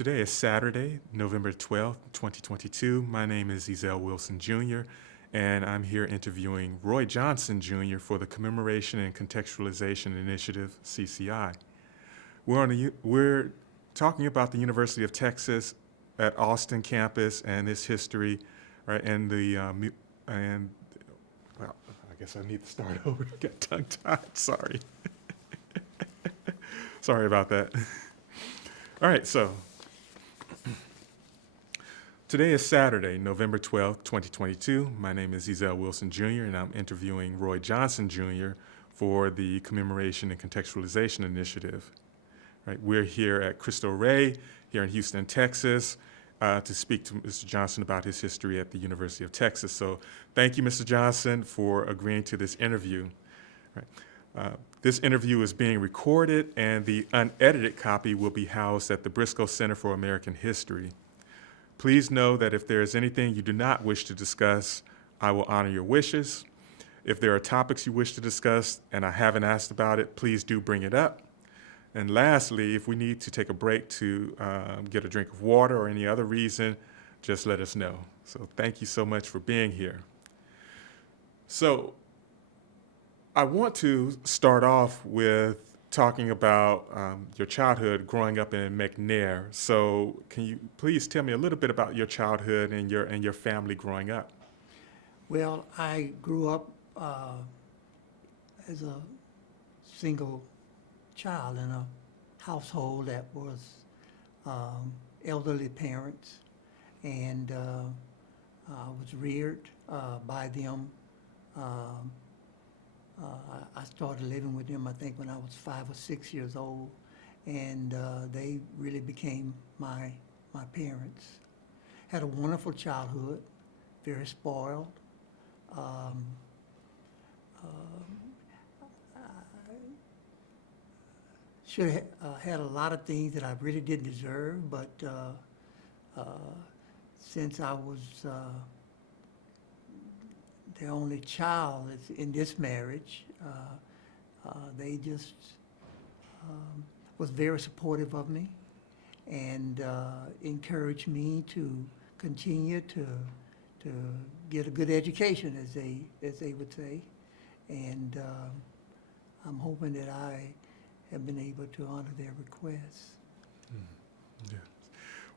Today is Saturday, November 12th, 2022. My name is Ezell Wilson Jr., and I'm here interviewing Roy Johnson Jr. for the Commemoration and Contextualization Initiative, CCI. We're talking about the University of Texas at Austin campus and its history, right? And well, I guess I need to start over. Get tongue-tied. Sorry. Sorry about that. All right, so today is Saturday, November 12th, 2022. My name is Ezell Wilson Jr., and I'm interviewing Roy Johnson Jr. for the Commemoration and Contextualization Initiative. Right, we're here at Cristo Rey, here in Houston, Texas, to speak to Mr. Johnson about his history at the University of Texas. So thank you, Mr. Johnson, for agreeing to this interview. Right. This interview is being recorded, and the unedited copy will be housed at the Briscoe Center for American History. Please know that if there is anything you do not wish to discuss, I will honor your wishes. If there are topics you wish to discuss and I haven't asked about it, please do bring it up. And lastly, if we need to take a break to get a drink of water or any other reason, just let us know. So thank you so much for being here. So I want to start off with talking about your childhood growing up in McNair. So can you please tell me a little bit about your childhood and your family growing up? Well, I grew up as a single child in a household that was elderly parents, and I was reared by them. I started living with them, I think, when I was 5 or 6 years old, and they really became my parents. Had a wonderful childhood, very spoiled. Should have had a lot of things that I really didn't deserve, but since I was the only child in this marriage, they just was very supportive of me and encouraged me to continue to get a good education, as they would say, and I'm hoping that I have been able to honor their requests. Yeah.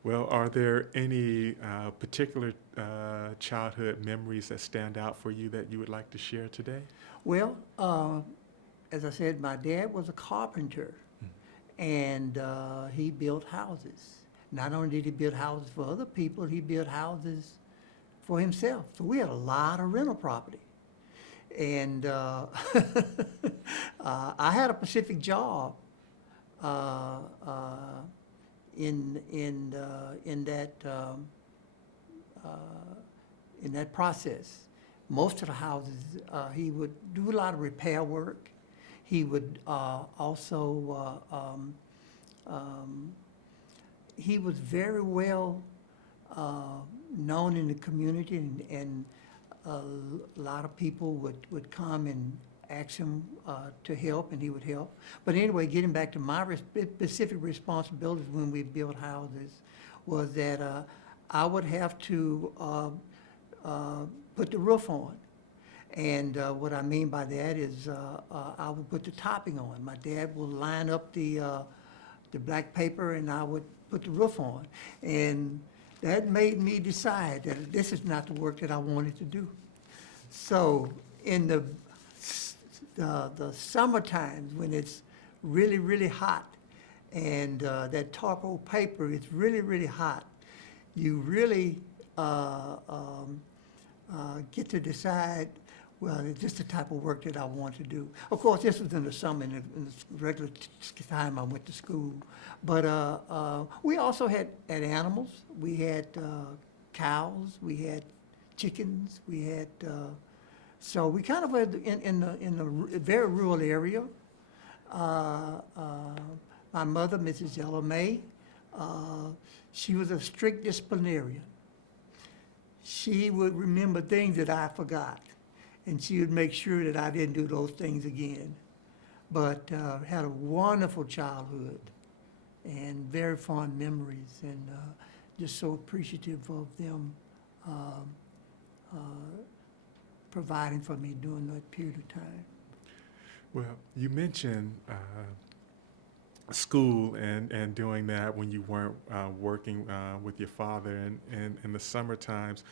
Well, are there any particular childhood memories that stand out for you that you would like to share today? Well, as I said, my dad was a carpenter, and he built houses. Not only did he build houses for other people, he built houses for himself. So we had a lot of rental property. And I had a specific job in that process. Most of the houses, he would do a lot of repair work. He would also he was very well known in the community, and a lot of people would come and ask him to help, and he would help. But anyway, getting back to my specific responsibilities when we built houses was that I would have to put the roof on. And what I mean by that is I would put the topping on. My dad would line up the black paper, and I would put the roof on. And that made me decide that this is not the work that I wanted to do. So in the summer times when it's really, really hot, and that tarpo paper is really, really hot, you really get to decide, well, is this the type of work that I want to do? Of course, this was in the summer, in the regular time I went to school. But we also had animals. We had cows. We had chickens. We had, so we kind of were in a very rural area. My mother, Mrs. Ella May, she was a strict disciplinarian. She would remember things that I forgot, and she would make sure that I didn't do those things again. But had a wonderful childhood, and very fond memories, and just so appreciative of them providing for me during that period of time. Well, you mentioned school and doing that when you weren't working with your father in the summer times.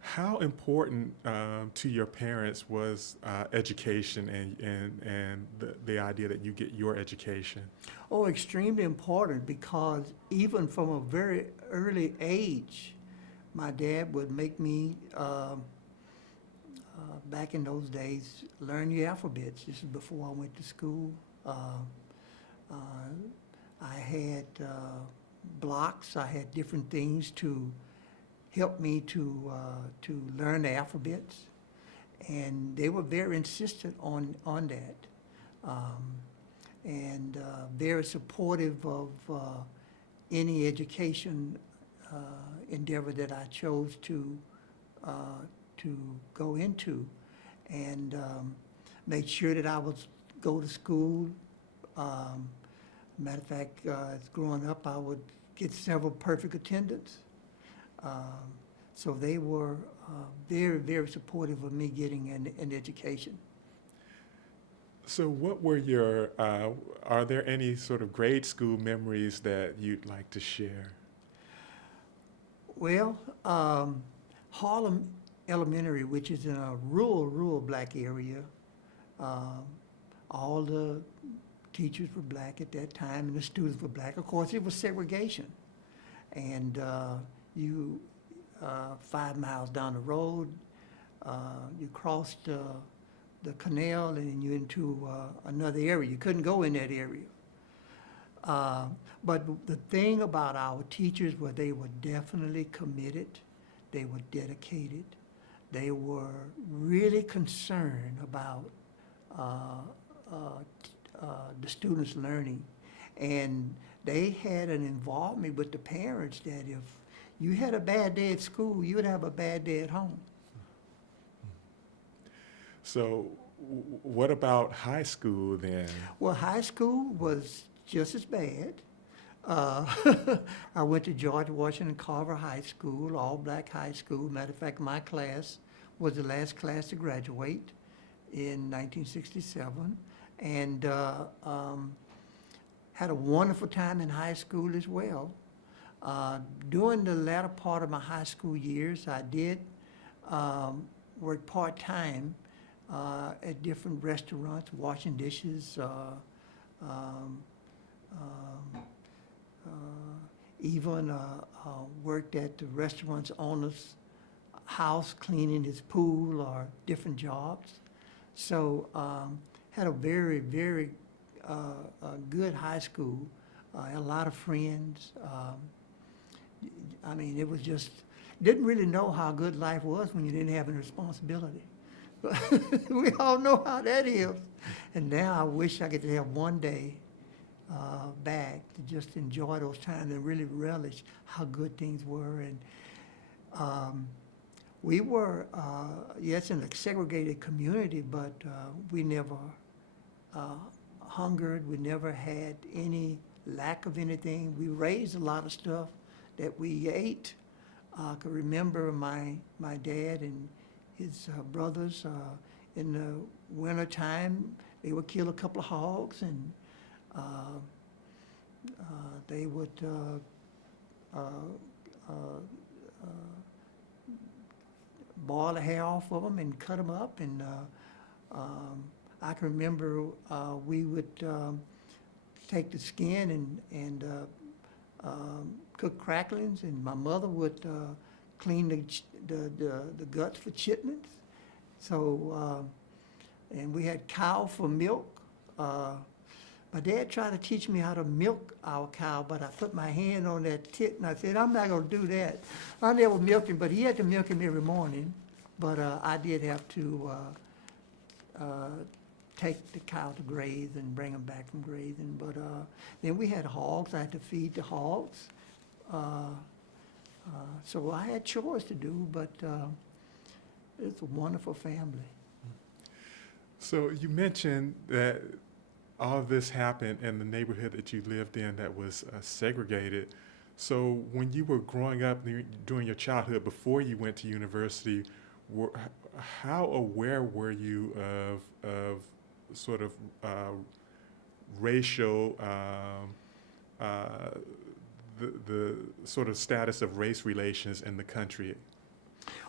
How important to your parents was education and the idea that you get your education? Oh, extremely important, because even from a very early age, my dad would make me, back in those days, learn the alphabets. This is before I went to school. I had blocks, I had different things to help me to learn the alphabets, and they were very insistent on that, and very supportive of any education endeavor that I chose to go into, and made sure that I was go to school. Matter of fact, as growing up, I would get several perfect attendance. So they were very, very supportive of me getting an education. So what were your, are there any sort of grade school memories that you'd like to share? Well, Harlem Elementary, which is in a rural black area, all the teachers were black at that time, and the students were black. Of course, it was segregation. And you, 5 miles down the road, you crossed the canal and you're into another area. You couldn't go in that area. But the thing about our teachers was they were definitely committed. They were dedicated. They were really concerned about the students' learning. And they had an involvement with the parents that if you had a bad day at school, you would have a bad day at home. So what about high school then? Well, high school was just as bad. I went to George Washington Carver High School, all-black high school. Matter of fact, my class was the last class to graduate in 1967, and had a wonderful time in high school as well. During the latter part of my high school years, I did work part-time at different restaurants, washing dishes, even worked at the restaurant's owner's house, cleaning his pool or different jobs. So had a very, very good high school, a lot of friends. I mean, it was just, didn't really know how good life was when you didn't have any responsibility. But we all know how that is. And now I wish I could have one day back to just enjoy those times and really relish how good things were. And we were, yes, in a segregated community, but we never hungered. We never had any lack of anything. We raised a lot of stuff that we ate. I could remember my dad and his brothers in the wintertime, they would kill a couple of hogs, and they would boil the hair off of them and cut them up. And I can remember we would take the skin and cook cracklings, and my mother would clean the guts for chitlins. So, and we had cow for milk. My dad tried to teach me how to milk our cow, but I put my hand on that tit and I said, I'm not going to do that. I never milked him, but he had to milk him every morning. But I did have to take the cow to graze and bring them back from grazing. But then we had hogs. I had to feed the hogs. So I had chores to do, but it's a wonderful family. So you mentioned that all of this happened in the neighborhood that you lived in that was segregated. So when you were growing up during your childhood before you went to university, were, how aware were you of sort of racial, the sort of status of race relations in the country?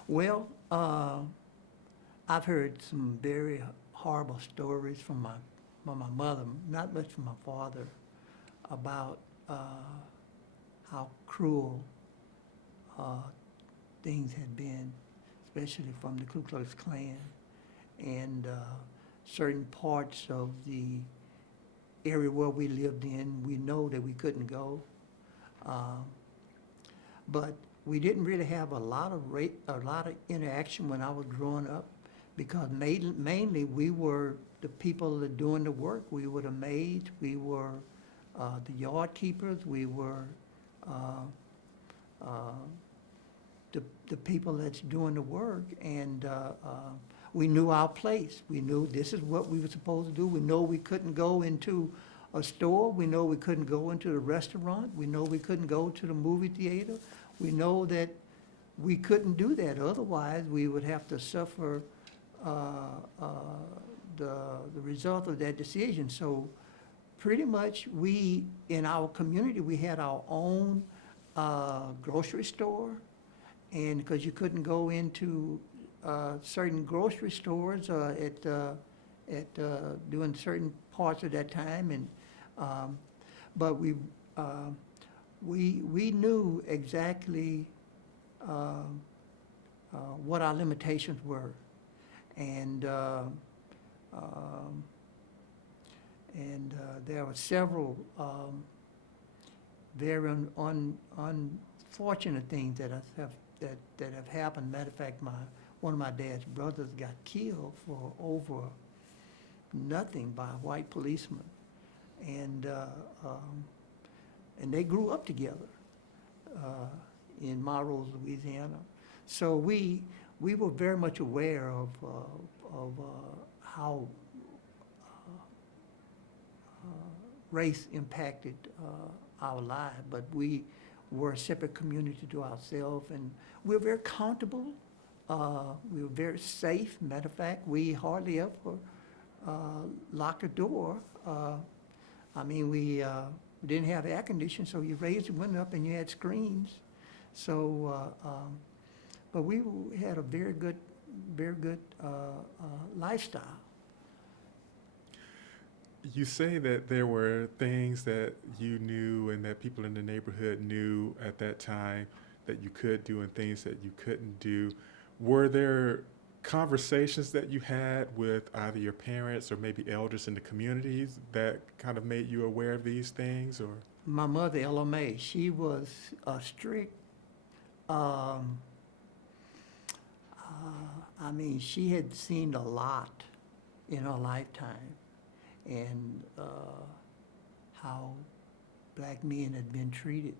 Well, I've heard some very horrible stories from my mother, not much from my father, about how cruel things had been, especially from the Ku Klux Klan, and certain parts of the area where we lived in, we know that we couldn't go. But we didn't really have a lot of interaction when I was growing up, because mainly we were the people that doing the work. We were the maids, we were the yard keepers, we were the people that's doing the work, and we knew our place. We knew this is what we were supposed to do. We know we couldn't go into a store. We know we couldn't go into a restaurant. We know we couldn't go to the movie theater. We know that we couldn't do that. Otherwise, we would have to suffer the result of that decision. So pretty much we, in our community, we had our own grocery store, and because you couldn't go into certain grocery stores during certain parts of that time, and but we knew exactly what our limitations were, and there were several very unfortunate things that have happened. Matter of fact, one of my dad's brothers got killed for over nothing by a white policeman, and they grew up together in Monroe, Louisiana. So we were very much aware of how race impacted our lives, but we were a separate community to ourselves, and we were very comfortable. We were very safe. Matter of fact, we hardly ever locked the door. I mean, we didn't have air conditioning, so you raised the window up and you had screens. So, but we had a very good lifestyle. You say that there were things that you knew and that people in the neighborhood knew at that time that you could do and things that you couldn't do. Were there conversations that you had with either your parents or maybe elders in the communities that kind of made you aware of these things? Or My mother, Ella Mae, she was a strict, I mean, she had seen a lot in her lifetime, and how black men had been treated.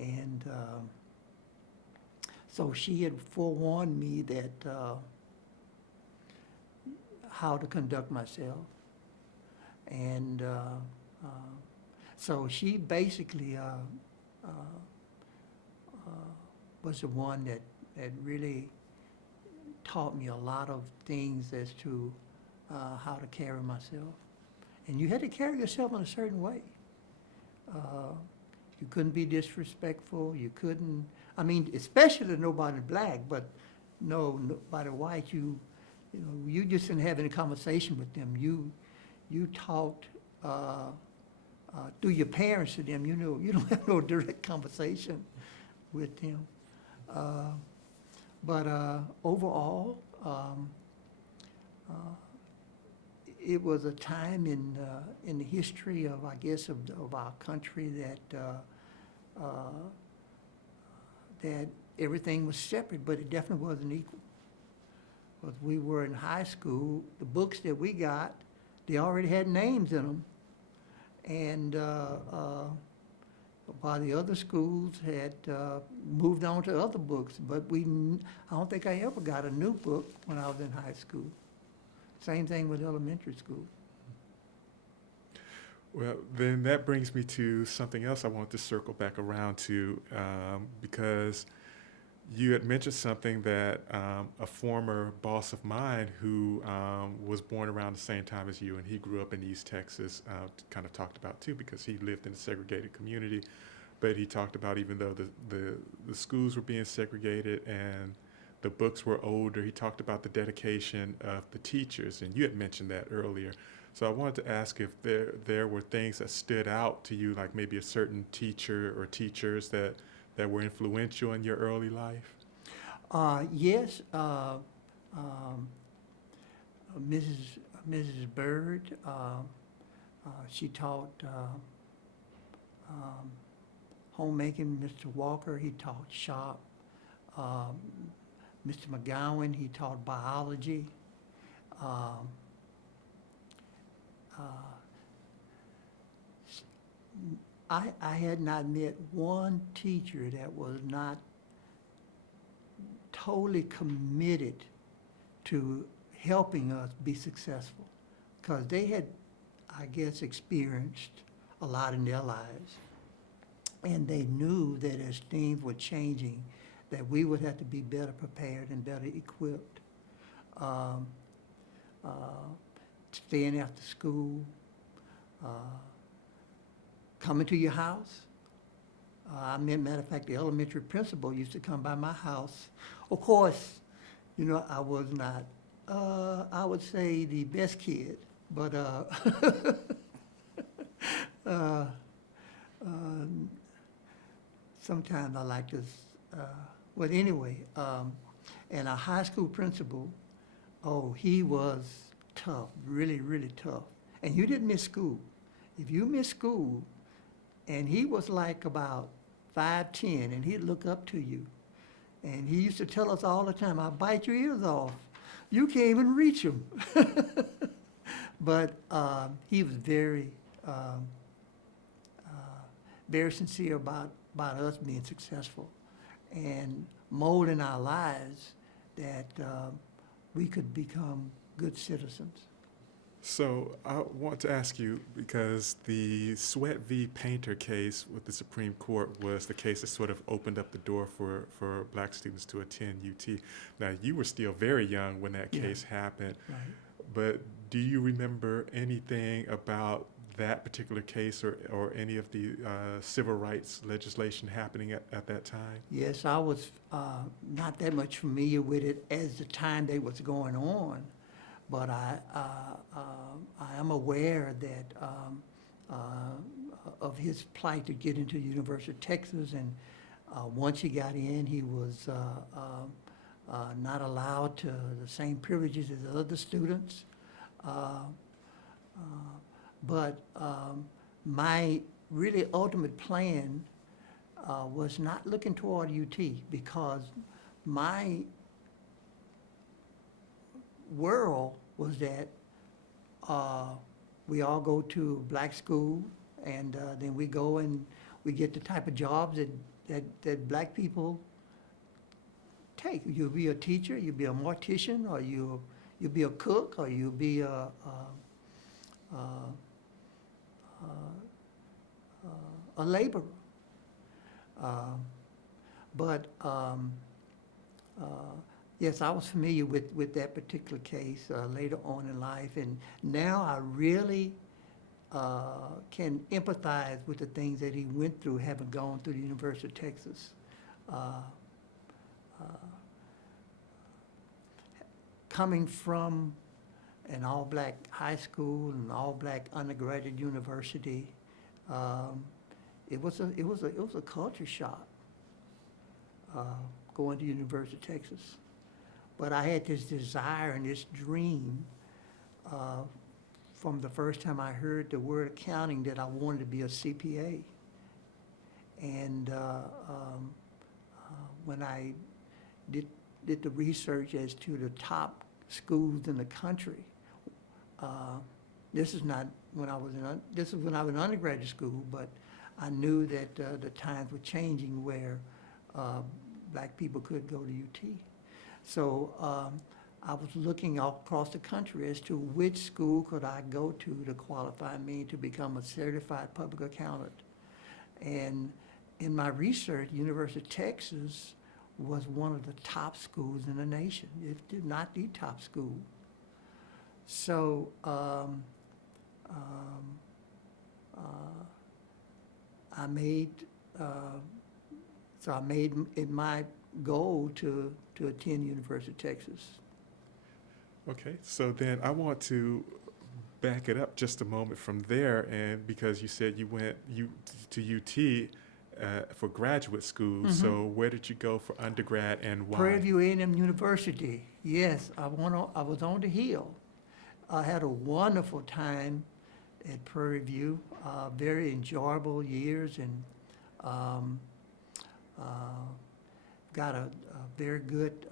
And so she had forewarned me that how to conduct myself. And so she basically was the one that really taught me a lot of things as to how to carry myself. And you had to carry yourself in a certain way. You couldn't be disrespectful. You couldn't, I mean, especially to nobody black, but nobody white, you just didn't have any conversation with them. You talked through your parents to them. You don't have no direct conversation with them. But overall, it was a time in the history of, I guess, of our country that everything was separate, but it definitely wasn't equal. Because we were in high school, the books that we got, they already had names in them, and while the other schools had moved on to other books, but I don't think I ever got a new book when I was in high school. Same thing with elementary school. Well, then that brings me to something else I want to circle back around to, because you had mentioned something that a former boss of mine who was born around the same time as you, and he grew up in East Texas, kind of talked about too, because he lived in a segregated community. But he talked about even though the schools were being segregated and the books were older, he talked about the dedication of the teachers, and you had mentioned that earlier. So I wanted to ask if there were things that stood out to you, like maybe a certain teacher or teachers that were influential in your early life? Yes, Mrs. Bird, she taught homemaking. Mr. Walker, he taught shop. Mr. McGowan, he taught biology. Um, uh, I had not met one teacher that was not totally committed to helping us be successful, because they had, I guess, experienced a lot in their lives. And they knew that as things were changing, that we would have to be better prepared and better equipped. Um, uh, Staying after school, coming to your house. Matter of fact, the elementary principal used to come by my house. Of course, I was not, I would say the best kid, but sometimes I like to, well, anyway, and our high school principal, oh, he was tough, really, really tough. And you didn't miss school. If you missed school, and he was like about 5'10", and he'd look up to you. And he used to tell us all the time, I'll bite your ears off. You can't even reach him. But he was very, very sincere about us being successful and molding our lives that we could become good citizens. So I want to ask you, because the Sweat v. Painter case with the Supreme Court was the case that sort of opened up the door for black students to attend UT. Now, you were still very young when that case happened, Right. but do you remember anything about that particular case or any of the civil rights legislation happening at that time? Yes, I was not that much familiar with it as the time they was going on, but I am aware that of his plight to get into the University of Texas, and once he got in, he was not allowed to the same privileges as other students. But my really ultimate plan was not looking toward UT, because my world was that we all go to black school, and then we go and we get the type of jobs that black people take. You'll be a teacher, you'll be a mortician, or you'll be a cook, or you'll be a laborer. Yes, I was familiar with that particular case later on in life, and now I really can empathize with the things that he went through, having gone through the University of Texas. Coming from an all-black high school and all-black undergraduate university, it was a culture shock going to University of Texas. But I had this desire and this dream from the first time I heard the word accounting that I wanted to be a CPA. And when I did the research as to the top schools in the country, this is when I was in undergraduate school, but I knew that the times were changing where black people could go to UT. So I was looking all across the country as to which school could I go to qualify me to become a certified public accountant. And in my research, University of Texas was one of the top schools in the nation, if not the top school. So I made it my goal to attend University of Texas. Okay, so then I want to back it up just a moment from there, and because you said you went to UT for graduate school, Mhm. so where did you go for undergrad and why? Prairie View A&M University, yes, I was on the Hill. I had a wonderful time at Prairie View, very enjoyable years, and got a very good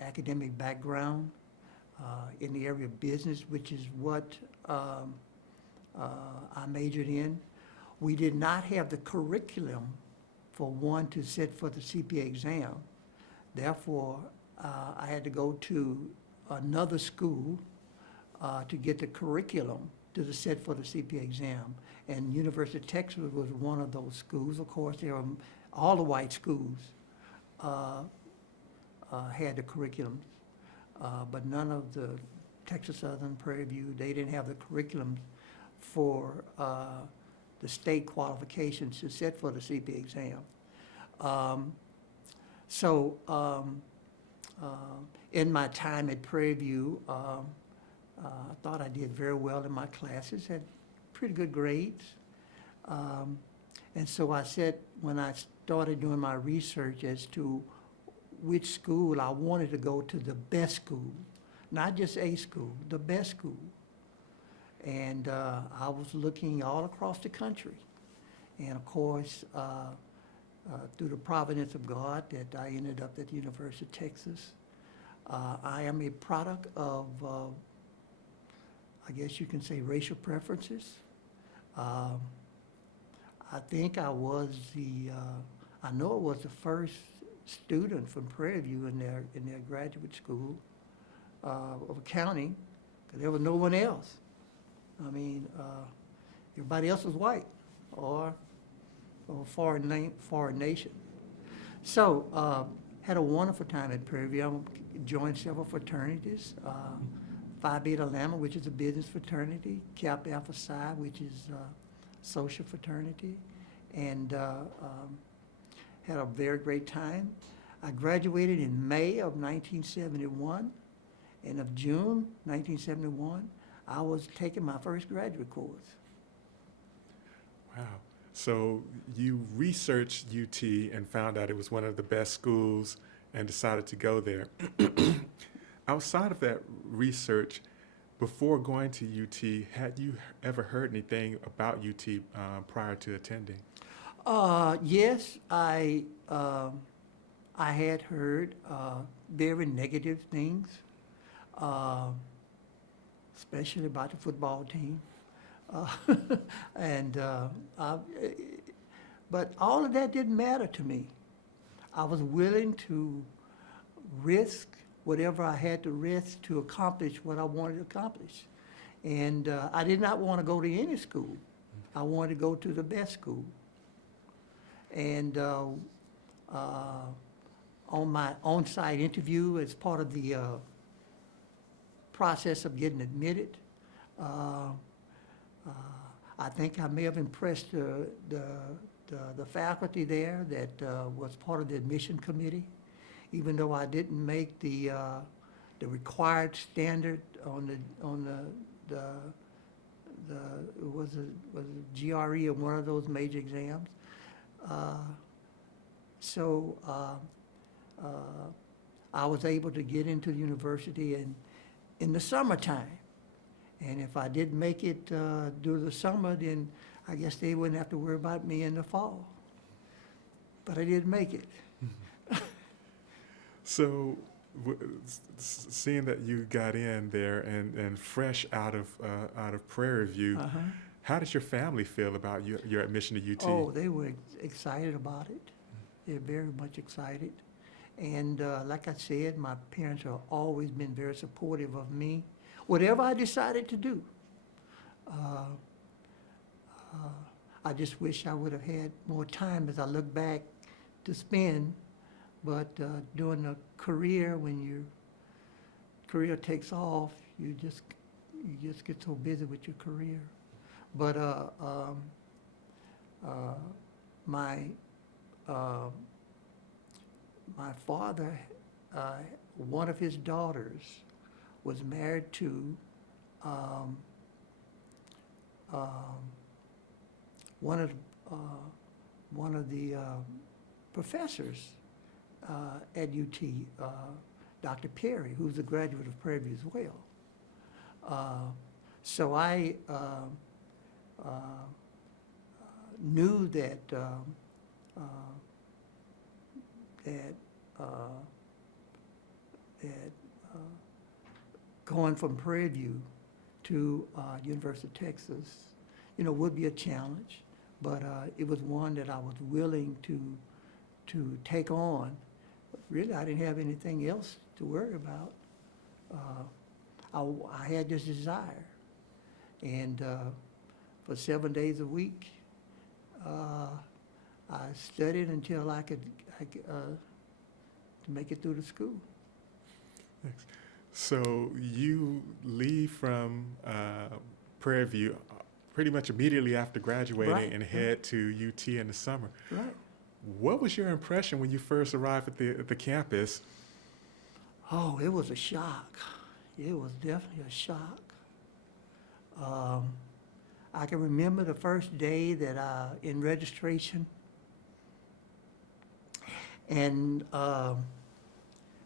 academic background in the area of business, which is what I majored in. We did not have the curriculum for one to sit for the CPA exam. Therefore, I had to go to another school to get the curriculum to sit for the CPA exam. And University of Texas was one of those schools. Of course, there were all the white schools had the curriculums, but none of the Texas Southern, Prairie View, they didn't have the curriculum for the state qualifications to sit for the CPA exam. In my time at Prairie View, I thought I did very well in my classes, had pretty good grades. And so I said, when I started doing my research as to which school I wanted to go to, the best school, not just a school, the best school. And I was looking all across the country. And of course, through the providence of God, that I ended up at the University of Texas. I am a product of, I guess you can say, racial preferences. I think I was I know I was the first student from Prairie View in their graduate school of accounting, because there was no one else. I mean, everybody else was white or foreign nation. So, had a wonderful time at Prairie View. I joined several fraternities. Phi Beta Lambda, which is a business fraternity, Kappa Alpha Psi, which is a social fraternity, and had a very great time. I graduated in May of 1971, and of June 1971, I was taking my first graduate course. Wow. So you researched UT and found out it was one of the best schools and decided to go there. Outside of that research, before going to UT, had you ever heard anything about UT prior to attending? Yes, I had heard very negative things, especially about the football team. But all of that didn't matter to me. I was willing to risk whatever I had to risk to accomplish what I wanted to accomplish. And I did not want to go to any school. I wanted to go to the best school. And on my on-site interview as part of the process of getting admitted, I think I may have impressed the faculty there that was part of the admission committee, even though I didn't make the required standard on the was a GRE or one of those major exams. So I was able to get into the university in the summertime. And if I didn't make it during the summer, then I guess they wouldn't have to worry about me in the fall. But I didn't make it. So, seeing that you got in there and fresh out of Prairie View, Uh-huh. how does your family feel about your admission to UT? Oh, they were excited about it. They're very much excited. And like I said, my parents have always been very supportive of me. Whatever I decided to do, uh, I just wish I would have had more time as I look back to spend. But during a career, when your career takes off, you just get so busy with your career. But my uh, my father, one of his daughters, was married to um, um, one of uh, one of the professors at UT, Dr. Perry, who's a graduate of Prairie View as well. So I knew that that that going from Prairie View to University of Texas, would be a challenge, but it was one that I was willing to take on. But really, I didn't have anything else to worry about. I had this desire, and for 7 days a week, I studied until I could to make it through the school. Thanks. So you leave from Prairie View pretty much immediately after graduating Right, and right. head to UT in the summer. Right. What was your impression when you first arrived at the campus? Oh, it was a shock. It was definitely a shock. I can remember the first day that in registration, and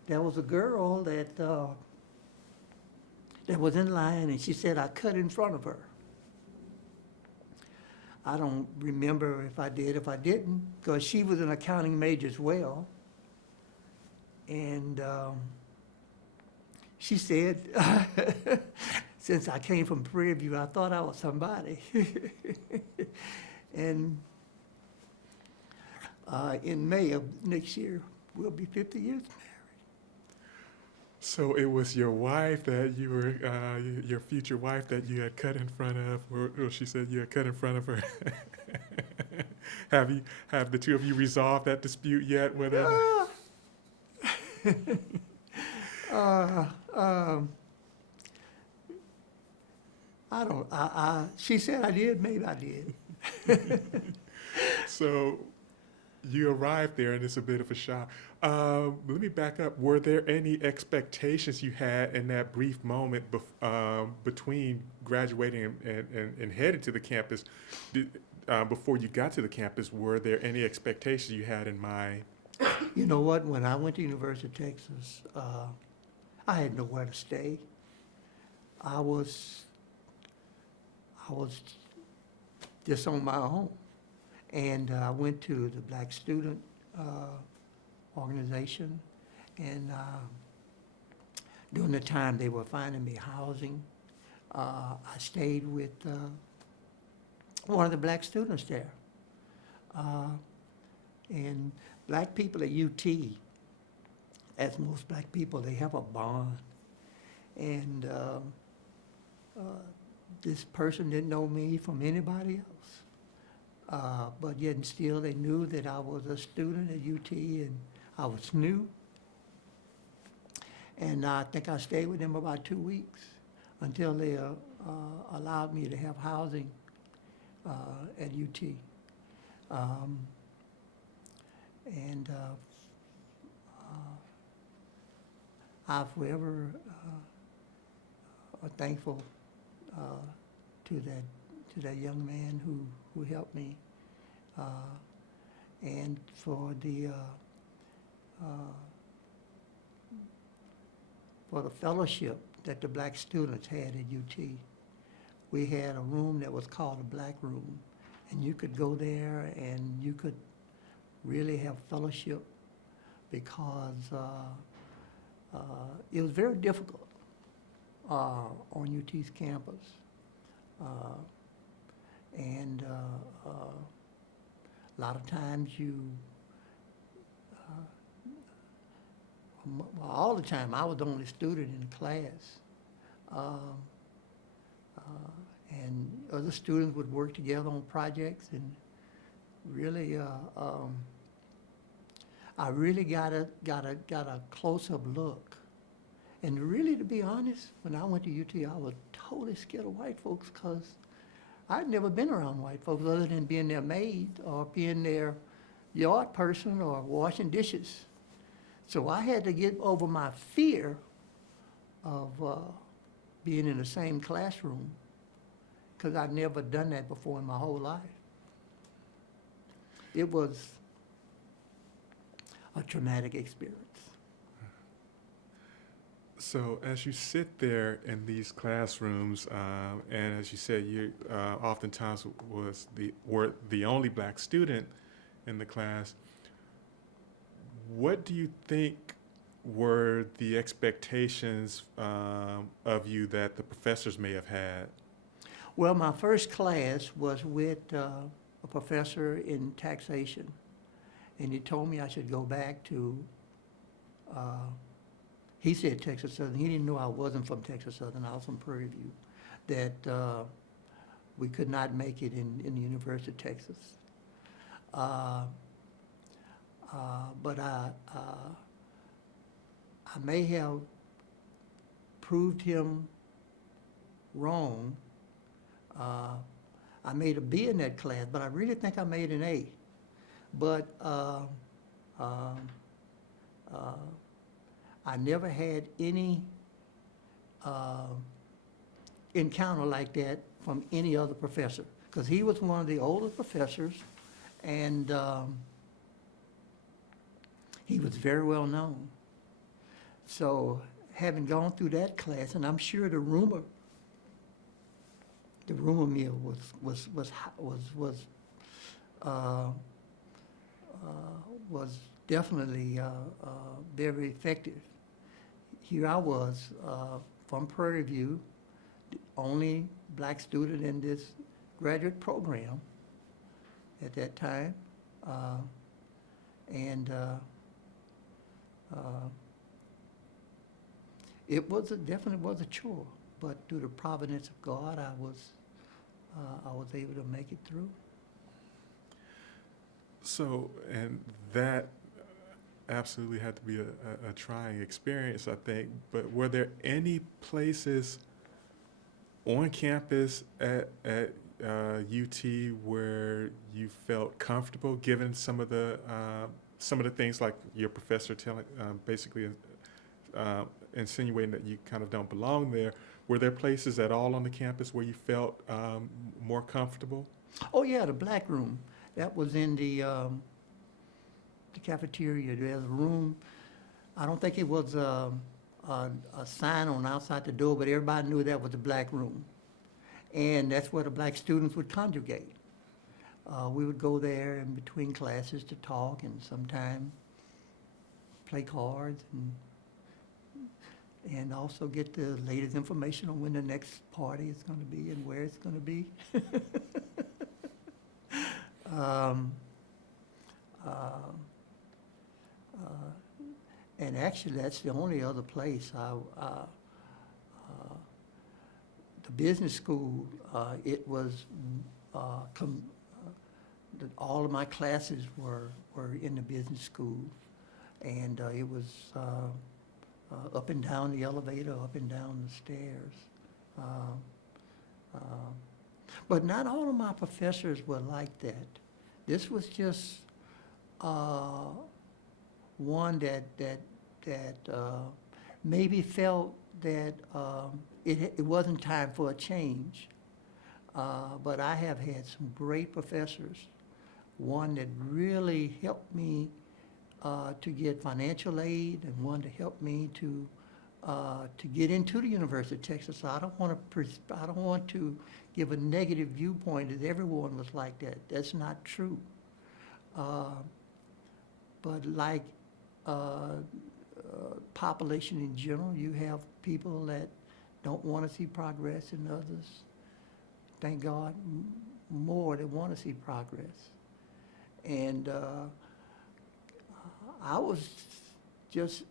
there was a girl that was in line, and she said I cut in front of her. I don't remember if I did, if I didn't, because she was an accounting major as well. And she said, since I came from Prairie View, I thought I was somebody. And in May of next year, we'll be 50 years married. So it was your wife that you were, your future wife that you had cut in front of, or she said you had cut in front of her. Have the two of you resolved that dispute yet? She said I did, maybe I did. So you arrived there, and it's a bit of a shock. Let me back up. Were there any expectations you had in that brief moment between graduating and heading to the campus? Before you got to the campus, were there any expectations you had in mind? You know what? When I went to University of Texas, I had nowhere to stay. I was just on my own, and I went to the Black Student Organization, and during the time they were finding me housing, I stayed with one of the black students there, and black people at UT, as most black people, they have a bond. And this person didn't know me from anybody else. But yet and still, they knew that I was a student at UT and I was new. And I think I stayed with them about 2 weeks until they allowed me to have housing at UT. I'm forever thankful to that young man who helped me, and for the fellowship that the black students had at UT. We had a room that was called a black room, and you could go there and you could really have fellowship, because it was very difficult on UT's campus. And a lot of times all the time, I was the only student in the class. Um, and other students would work together on projects, and really, I really got a close-up look. And really, to be honest, when I went to UT, I was totally scared of white folks because I'd never been around white folks other than being their maid or being their yard person or washing dishes. So I had to get over my fear of being in the same classroom because I'd never done that before in my whole life. It was a traumatic experience. So as you sit there in these classrooms, and as you said, you oftentimes were the only black student in the class, what do you think were the expectations of you that the professors may have had? Well, my first class was with a professor in taxation, and he told me I should go back to, he said Texas Southern. He didn't know I wasn't from Texas Southern. I was from Prairie View. That we could not make it in the University of Texas. But I may have proved him wrong. I made a B in that class, but I really think I made an A. But I never had any encounter like that from any other professor, because he was one of the older professors, and he was very well known. So having gone through that class, and I'm sure the rumor mill was definitely very effective. Here I was from Prairie View, the only black student in this graduate program at that time, and it definitely was a chore. But through the providence of God, I was able to make it through. So, and that absolutely had to be a trying experience, I think. But were there any places on campus at UT where you felt comfortable, given some of the things like your professor telling, basically insinuating that you kind of don't belong there? Were there places at all on the campus where you felt more comfortable? Oh yeah, the black room. That was in the cafeteria. There's a room. I don't think it was a sign on outside the door, but everybody knew that was the black room. And that's where the black students would congregate. We would go there in between classes to talk and sometimes play cards and also get the latest information on when the next party is going to be and where it's going to be. And actually, that's the only other place. The business school, it was, all of my classes were in the business school. And it was up and down the elevator, up and down the stairs. But not all of my professors were like that. This was just one that maybe felt that it wasn't time for a change. But I have had some great professors. One that really helped me to get financial aid, and one to help me to get into the University of Texas. So I don't want to give a negative viewpoint that everyone was like that. That's not true. But like population in general, you have people that don't want to see progress, and others, thank God, more that want to see progress. And I was just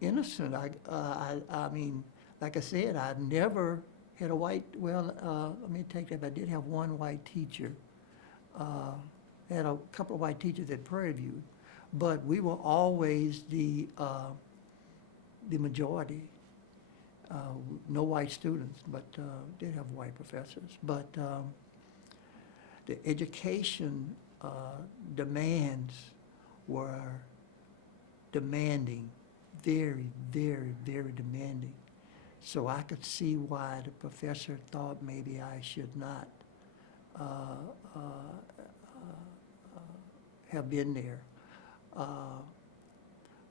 innocent. I mean, like I said, I never had a white, well, let me take that, I did have one white teacher. Had a couple of white teachers at Prairie View, but we were always the majority. No white students, but did have white professors. But the education demands were demanding, very, very, very demanding. So I could see why the professor thought maybe I should not have been there.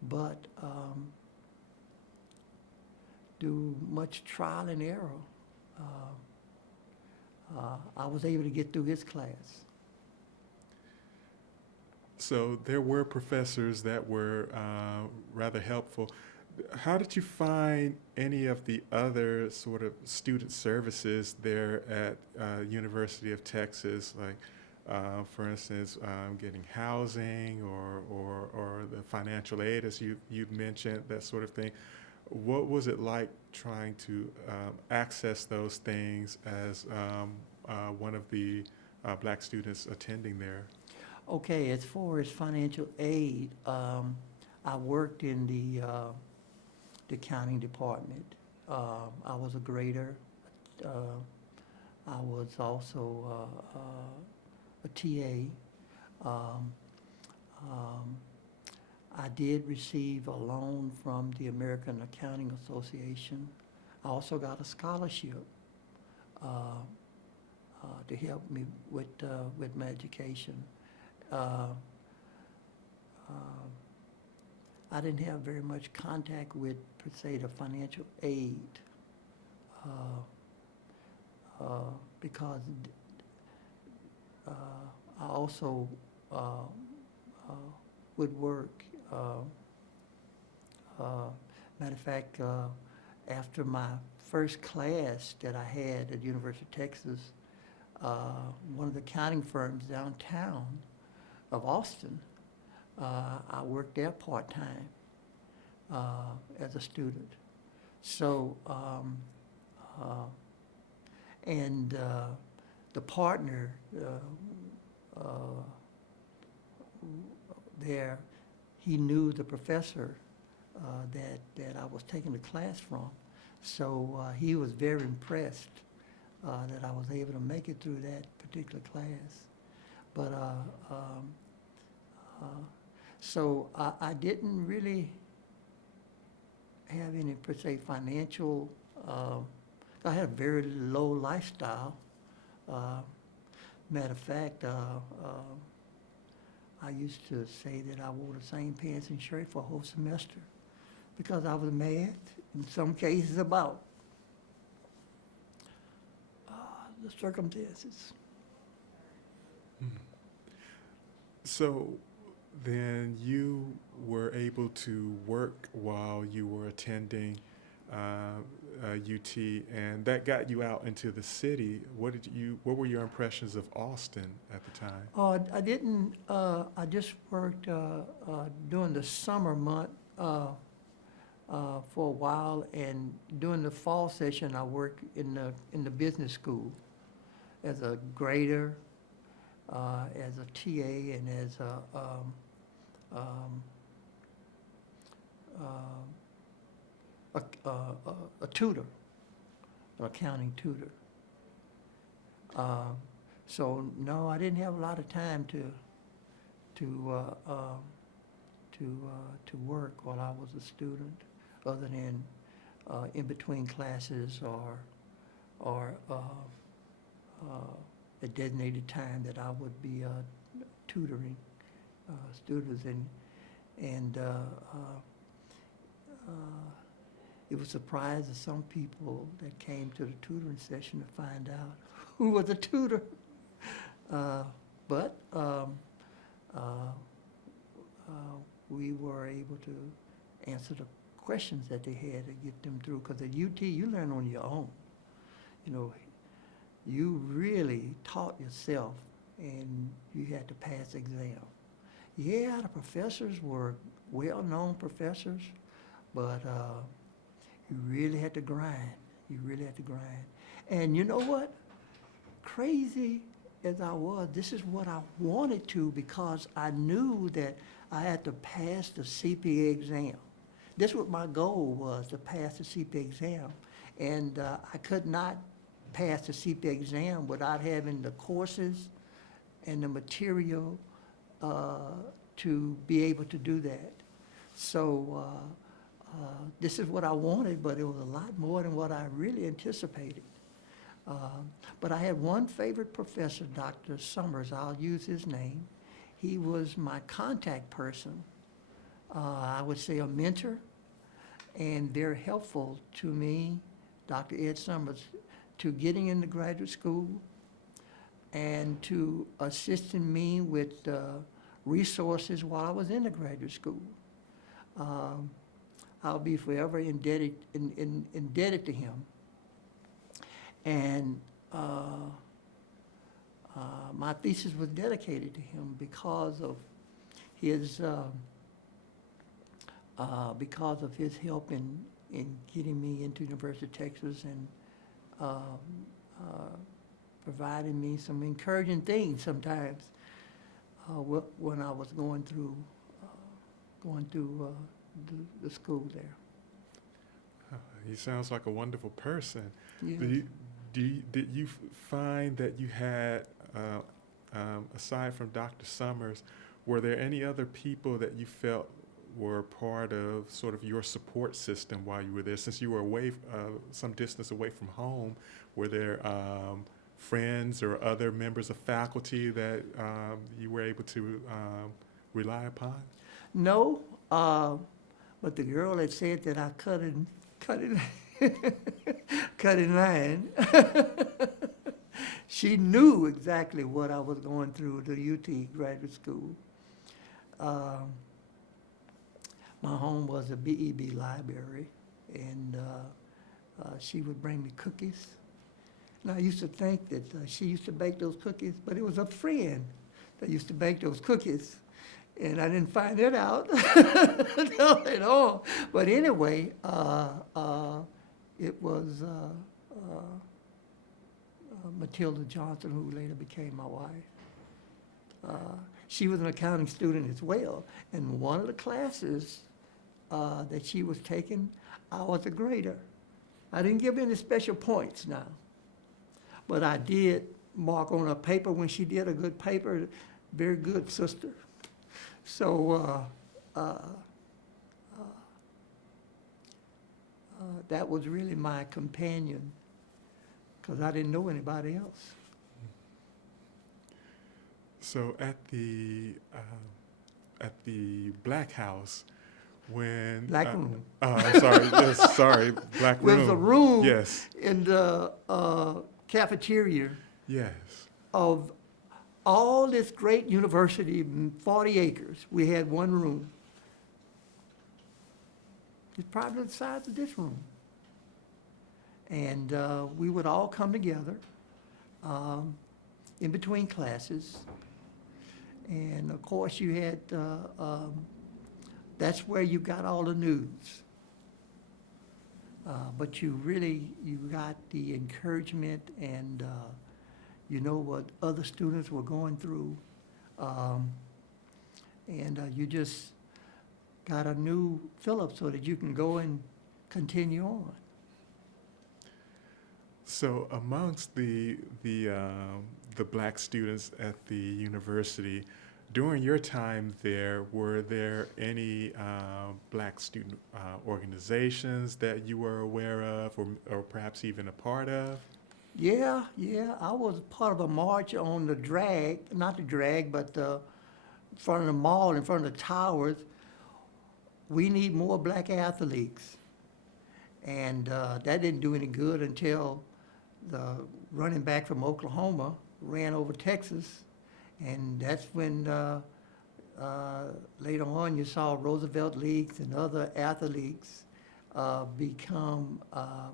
But through much trial and error, I was able to get through his class. So there were professors that were rather helpful. How did you find any of the other sort of student services there at University of Texas, like, for instance, getting housing or the financial aid, as you mentioned, that sort of thing? What was it like trying to access those things as one of the black students attending there? Okay, as far as financial aid, I worked in the accounting department. I was a grader. I was also a TA. I did receive a loan from the American Accounting Association. I also got a scholarship to help me with my education. I didn't have very much contact with, per se, the financial aid because I also would work. Matter of fact, after my first class that I had at University of Texas, one of the accounting firms downtown of Austin, I worked there part-time as a student. So, and the partner there, he knew the professor that I was taking the class from. So he was very impressed that I was able to make it through that particular class. But so I didn't really have any, per se, financial, I had a very low lifestyle. Matter of fact, I used to say that I wore the same pants and shirt for a whole semester because I was mad, in some cases, about the circumstances. So then you were able to work while you were attending UT, and that got you out into the city. What were your impressions of Austin at the time? I didn't, I just worked during the summer month for a while, and during the fall session, I worked in the business school as a grader, as a TA, and as a tutor, an accounting tutor. So no, I didn't have a lot of time to work while I was a student, other than in between classes or a designated time that I would be tutoring students, and it was surprising to some people that came to the tutoring session to find out who was a tutor. But we were able to answer the questions that they had to get them through, because at UT, you learn on your own. You know, you really taught yourself, and you had to pass exam. Yeah, the professors were well-known professors, but you really had to grind. You really had to grind. And you know what? Crazy as I was, this is what I wanted to because I knew that I had to pass the CPA exam. This was my goal was to pass the CPA exam. And I could not pass the CPA exam without having the courses and the material to be able to do that. So this is what I wanted, but it was a lot more than what I really anticipated. But I had one favorite professor, Dr. Summers. I'll use his name. He was my contact person. I would say a mentor, and very helpful to me, Dr. Ed Summers, to getting into graduate school and to assisting me with resources while I was in the graduate school. I'll be forever indebted to him. And my thesis was dedicated to him because of his help in getting me into University of Texas and providing me some encouraging things sometimes when I was going through the school there. He sounds like a wonderful person. Yeah. Did you find that you had, aside from Dr. Summers, were there any other people that you felt were part of sort of your support system while you were there? Since you were away, some distance away from home, were there friends or other members of faculty that you were able to rely upon? No, but the girl that said that I cut in line, she knew exactly what I was going through at the UT graduate school. My home was a BEB library, and she would bring me cookies. And I used to think that she used to bake those cookies, but it was a friend that used to bake those cookies. And I didn't find it out at all. But anyway, it was Matilda Johnson, who later became my wife. She was an accounting student as well. And one of the classes that she was taking, I was a grader. I didn't give any special points now. But I did mark on a paper when she did a good paper, very good sister. So that was really my companion, because I didn't know anybody else. So at the Black House, when Black room. I'm sorry, yes, sorry, Black room. There's a room Yes. in the cafeteria Yes. of all this great university, 40 acres. We had one room. It's probably the size of this room. And we would all come together in between classes. And of course you had, that's where you got all the news. But you got the encouragement and you know what other students were going through. And you just got a new fill-up so that you can go and continue on. So amongst the black students at the university, during your time there, were there any black student organizations that you were aware of or perhaps even a part of? Yeah, I was part of a march on the drag, not the drag, but in front of the mall, in front of the towers. We need more black athletes. And that didn't do any good until the running back from Oklahoma ran over Texas. And that's when later on you saw Roosevelt Leagues and other athletes become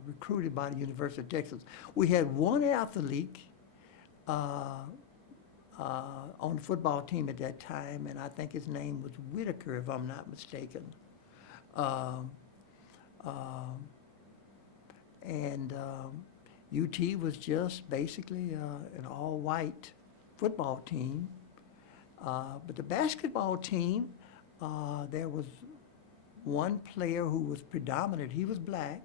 recruited by the University of Texas. We had one athlete, on the football team at that time, and I think his name was Whitaker, if I'm not mistaken. Um, um, and UT was just basically an all-white football team. But the basketball team, there was one player who was predominant. He was black.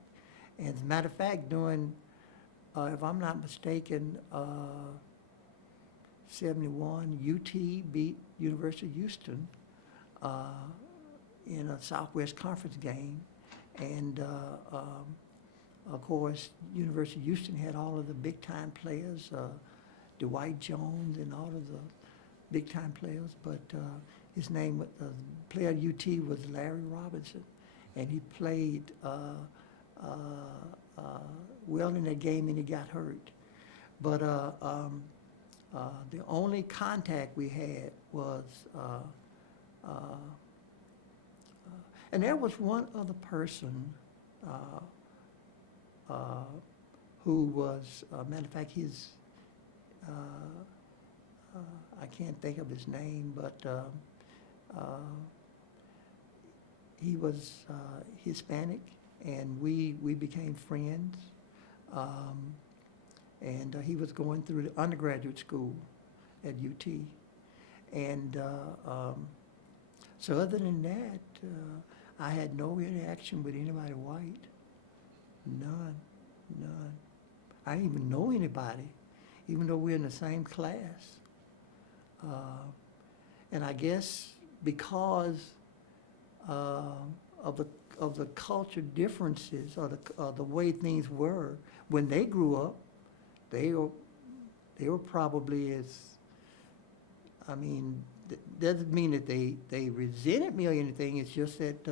And as a matter of fact, during, if I'm not mistaken, 71, UT beat University of Houston in a Southwest Conference game. And of course, University of Houston had all of the big-time players, Dwight Jones and all of the big-time players, but his name, the player at UT was Larry Robinson, and he played well in that game, and he got hurt. But the only contact we had was, and there was one other person who was, matter of fact, his, I can't think of his name, but he was Hispanic, and we became friends. And he was going through the undergraduate school at UT. And so other than that, I had no interaction with anybody white. None. I didn't even know anybody, even though we're in the same class. And I guess because of the culture differences or the way things were when they grew up, they were probably as, I mean, doesn't mean that they resented me or anything. It's just that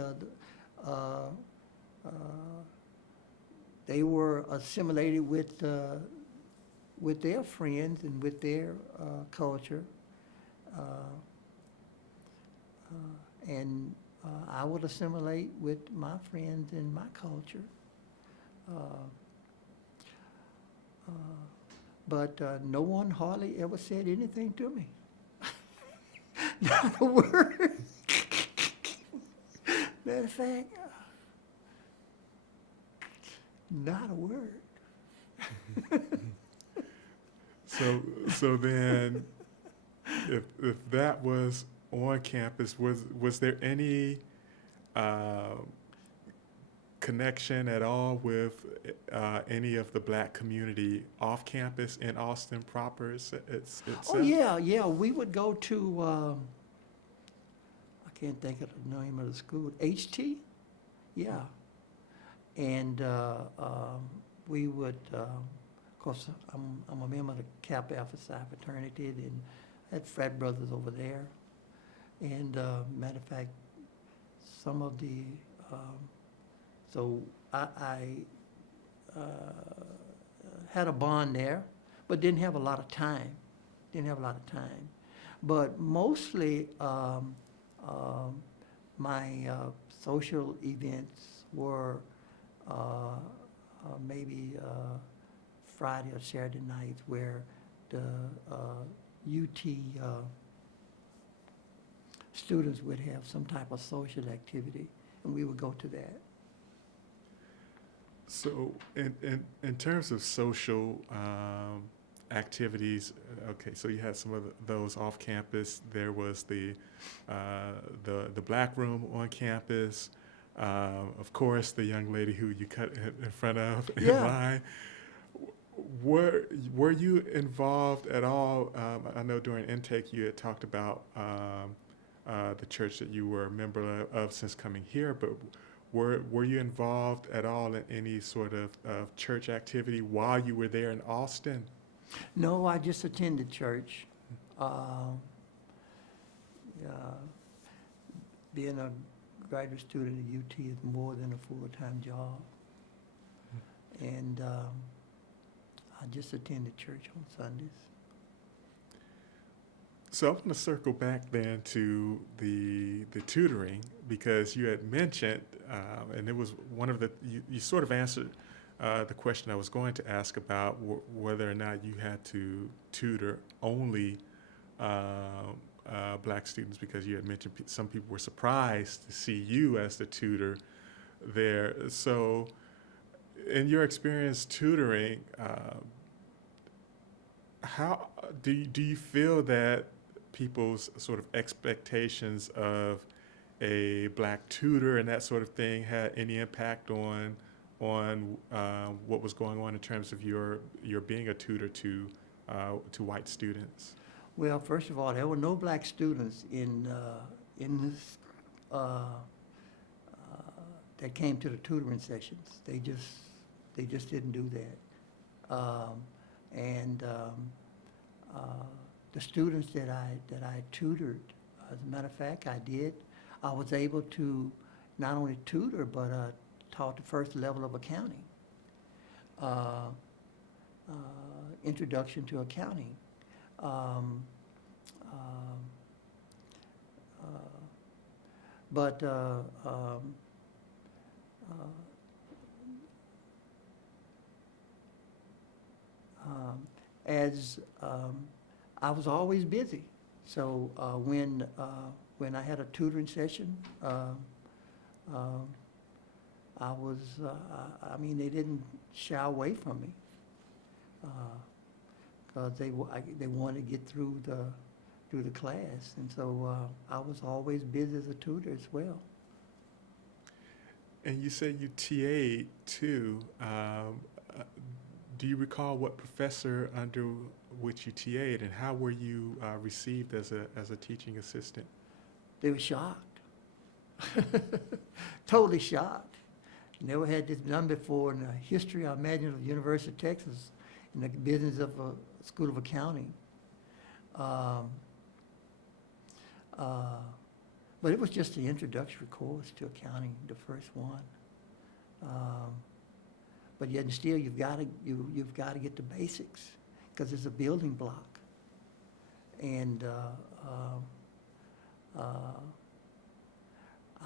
they were assimilated with their friends and with their culture. And I would assimilate with my friends and my culture. But no one hardly ever said anything to me. Not a word. Matter of fact, not a word. So then, if that was on campus, was there any connection at all with any of the black community off campus in Austin proper itself? Oh, yeah, we would go to, I can't think of the name of the school, HT? Yeah. And we would, of course, I'm a member of the Kappa Alpha Psi fraternity, and I had frat brothers over there. And matter of fact, some of the, so I had a bond there, but didn't have a lot of time. But mostly my social events were maybe Friday or Saturday nights where the UT students would have some type of social activity, and we would go to that. So in terms of social activities, okay, so you had some of those off campus. There was the black room on campus. Of course, the young lady who you cut in front of in line. Were you involved at all? I know during intake you had talked about the church that you were a member of since coming here, but were you involved at all in any sort of church activity while you were there in Austin? No, I just attended church. Being a graduate student at UT is more than a full-time job. And I just attended church on Sundays. So I want to circle back then to the tutoring, because you had mentioned, and it was one of the, you sort of answered the question I was going to ask about whether or not you had to tutor only black students, because you had mentioned some people were surprised to see you as the tutor there. So, in your experience tutoring, how do you feel that people's sort of expectations of a black tutor and that sort of thing had any impact on what was going on in terms of your being a tutor to white students? Well, first of all, there were no black students in this, that came to the tutoring sessions. They just didn't do that. And the students that I tutored, as a matter of fact, I was able to not only tutor, but taught the first level of accounting. Introduction to accounting. But as I was always busy, so when I had a tutoring session, I was, I mean, they didn't shy away from me, because they wanted to get through the class, and so I was always busy as a tutor as well. And you said you TA'd too. Do you recall what professor under which you TA'd, and how were you received as a teaching assistant? They were shocked, totally shocked. Never had this done before in the history, I imagine, of the University of Texas in the business of a School of Accounting. But it was just the introductory course to accounting, the first one. But yet still, you've got to get the basics, because it's a building block. And I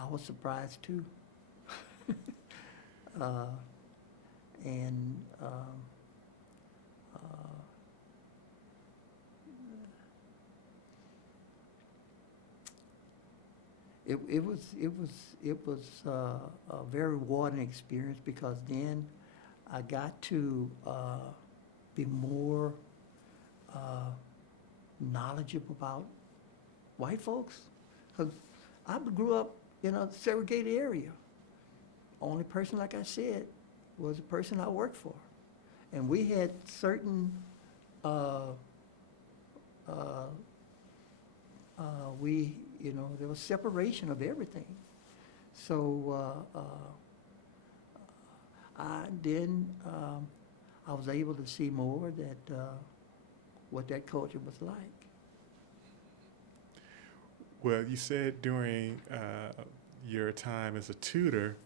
was surprised too. And it was a very rewarding experience, because then I got to be more knowledgeable about white folks, because I grew up in a segregated area. Only person, like I said, was the person I worked for, and we had certain there was separation of everything. So I was able to see more that what that culture was like. Well, you said during your time as a tutor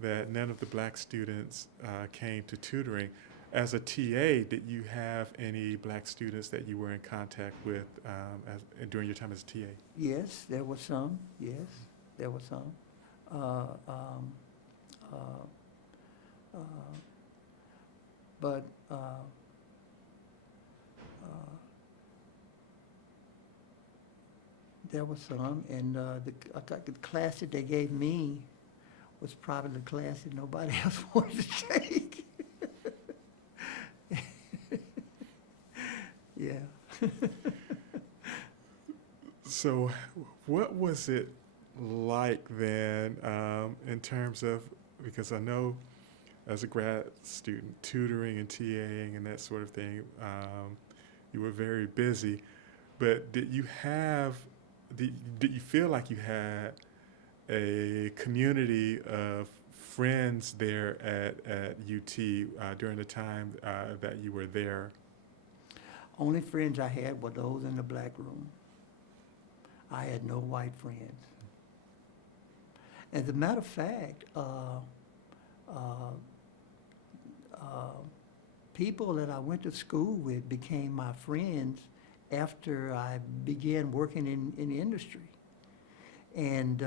that none of the black students came to tutoring. As a TA, did you have any black students that you were in contact with during your time as a TA? Yes, there were some. Yes, there were some. But there were some, and the class that they gave me was probably the class that nobody else wanted to take. Yeah. So what was it like then in terms of, because I know as a grad student, tutoring and TAing and that sort of thing, you were very busy, but did you feel like you had a community of friends there at UT during the time that you were there? Only friends I had were those in the black room. I had no white friends. As a matter of fact, people that I went to school with became my friends after I began working in the industry. And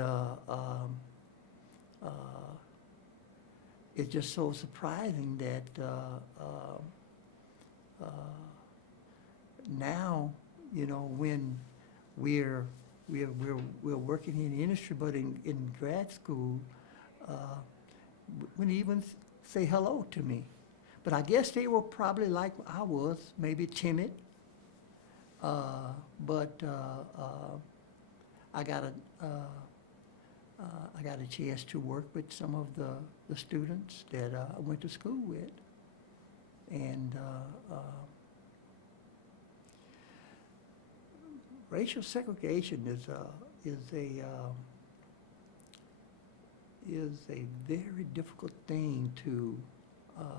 it's just so surprising that now you know, when we're working in the industry, but in grad school, wouldn't even say hello to me. But I guess they were probably like I was, maybe timid. But I got a chance to work with some of the students that I went to school with, and racial segregation is a very difficult thing to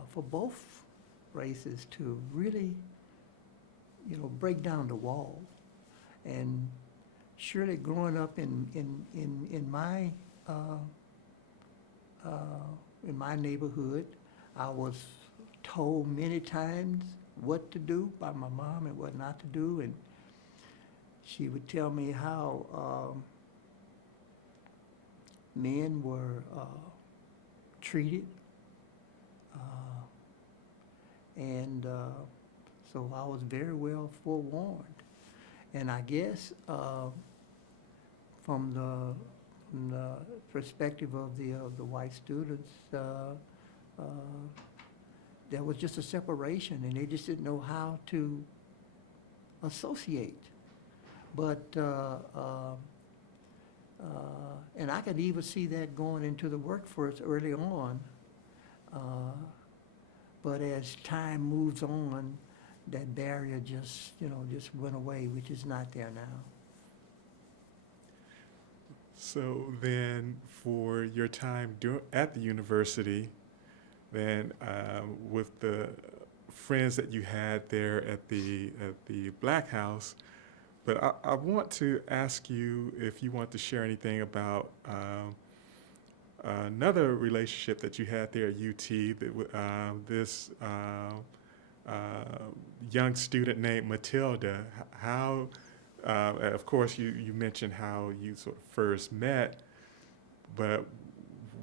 for both races to really, you know, break down the wall. And surely growing up in my neighborhood, I was told many times what to do by my mom and what not to do, and she would tell me how men were treated, and so I was very well forewarned. And I guess from the perspective of the white students, there was just a separation, and they just didn't know how to associate. But and I could even see that going into the workforce early on. But as time moves on, that barrier just, you know, just went away, which is not there now. So then, for your time at the university, then with the friends that you had there at the Black House, but I want to ask you if you want to share anything about another relationship that you had there at UT. This young student named Matilda. How, of course, you mentioned how you sort of first met, but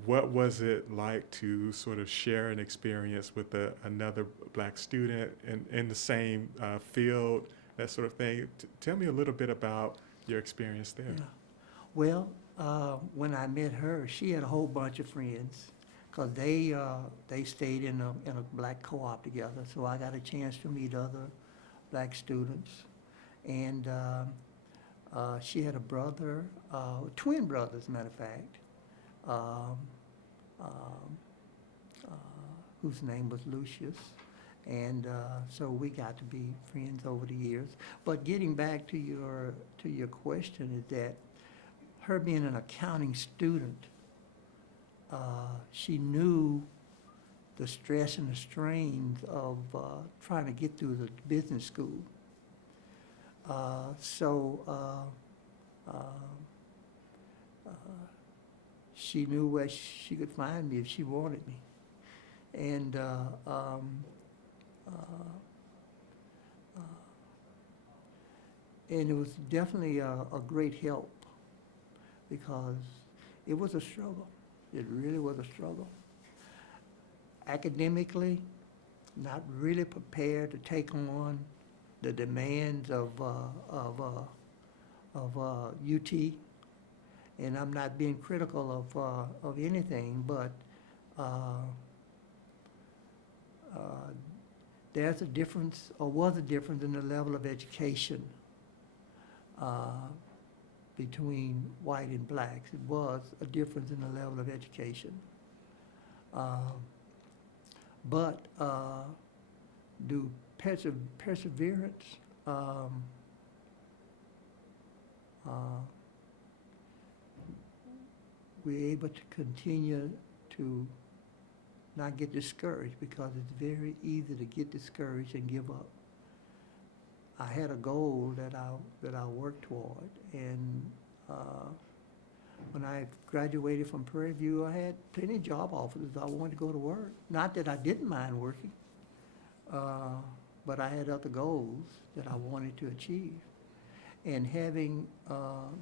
what was it like to sort of share an experience with another black student in the same field, that sort of thing? Tell me a little bit about your experience there. Yeah. Well, when I met her, she had a whole bunch of friends, because they stayed in a black co-op together. So I got a chance to meet other black students, and she had a brother, twin brothers, as a matter of fact, whose name was Lucius. And so we got to be friends over the years. But getting back to your question, is that her being an accounting student, she knew the stress and the strains of trying to get through the business school. She knew where she could find me if she wanted me. And and it was definitely a great help, because it was a struggle. It really was a struggle. Academically, not really prepared to take on the demands of UT. And I'm not being critical of anything, but there's a difference, or was a difference, in the level of education between white and blacks. It was a difference in the level of education. But do perseverance, we're able to continue to not get discouraged, because it's very easy to get discouraged and give up. I had a goal that I worked toward, and when I graduated from Prairie View, I had plenty of job offers. I wanted to go to work. Not that I didn't mind working, but I had other goals that I wanted to achieve. And having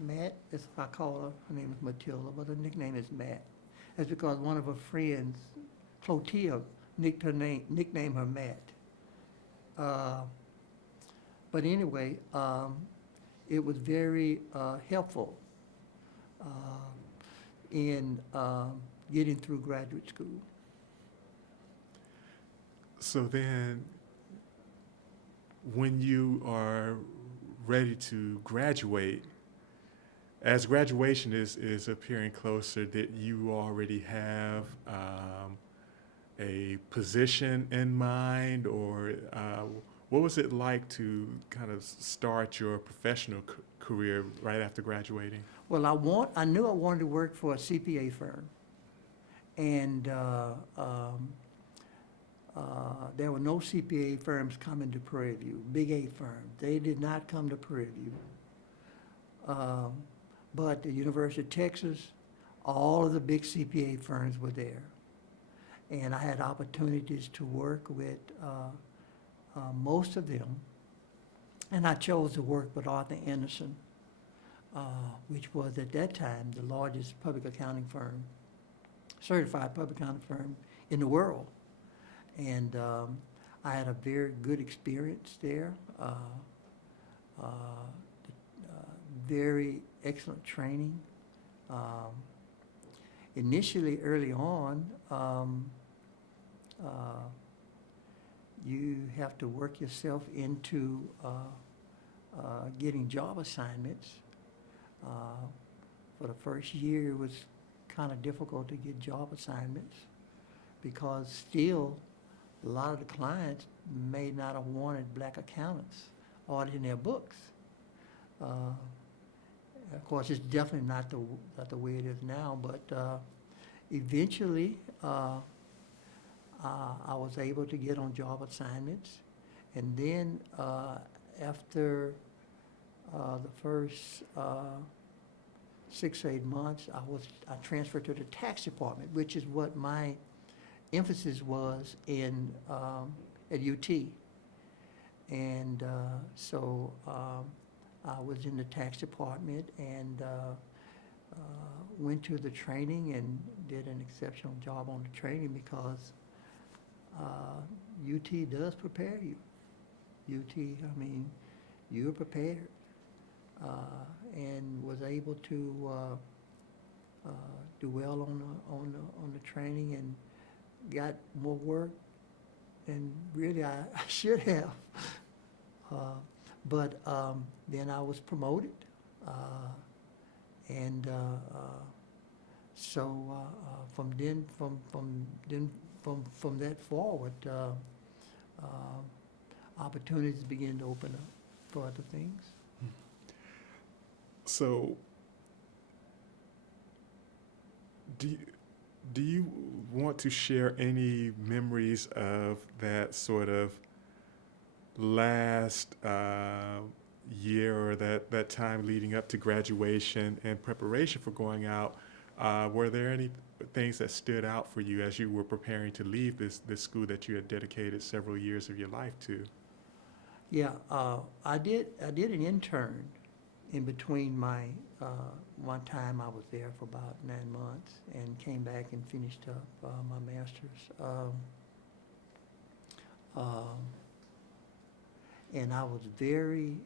Matt, as I call her, her name is Matilda, but her nickname is Matt. That's because one of her friends, Clotilde, nicknamed her Matt. But anyway, it was very helpful in getting through graduate school. So then, when you are ready to graduate, as graduation is appearing closer, that you already have a position in mind, or what was it like to kind of start your professional career right after graduating? Well, I knew I wanted to work for a CPA firm, and there were no CPA firms coming to Prairie View, Big A firms. They did not come to Prairie View. But the University of Texas, all of the big CPA firms were there. And I had opportunities to work with most of them. And I chose to work with Arthur Anderson, which was at that time the largest public accounting firm, certified public accounting firm in the world. And I had a very good experience there, very excellent training. Initially, early on, you have to work yourself into getting job assignments. For the first year, it was kind of difficult to get job assignments because still a lot of the clients may not have wanted black accountants auditing their books. Of course, it's definitely not the way it is now, but eventually I was able to get on job assignments. And then after the first 6 or 8 months, I transferred to the tax department, which is what my emphasis was in at UT. And so I was in the tax department and went to the training and did an exceptional job on the training because UT does prepare you. UT, I mean, you're prepared, and was able to do well on the training and got more work than really I should have. But then I was promoted, and so from that forward, opportunities began to open up for other things. So, do you want to share any memories of that sort of last year or that time leading up to graduation and preparation for going out? Were there any things that stood out for you as you were preparing to leave this school that you had dedicated several years of your life to? Yeah, I did an intern in between my one time I was there for about 9 months and came back and finished up my master's. And I was very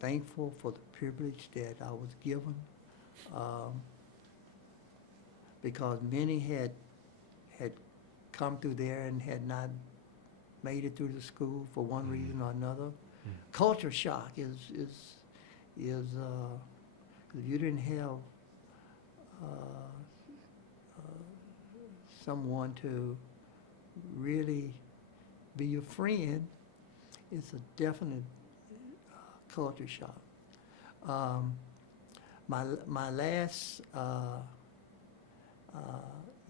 thankful for the privilege that I was given, because many had come through there and had not made it through the school for one reason or another. Culture shock is if you didn't have someone to really be your friend, it's a definite culture shock. My last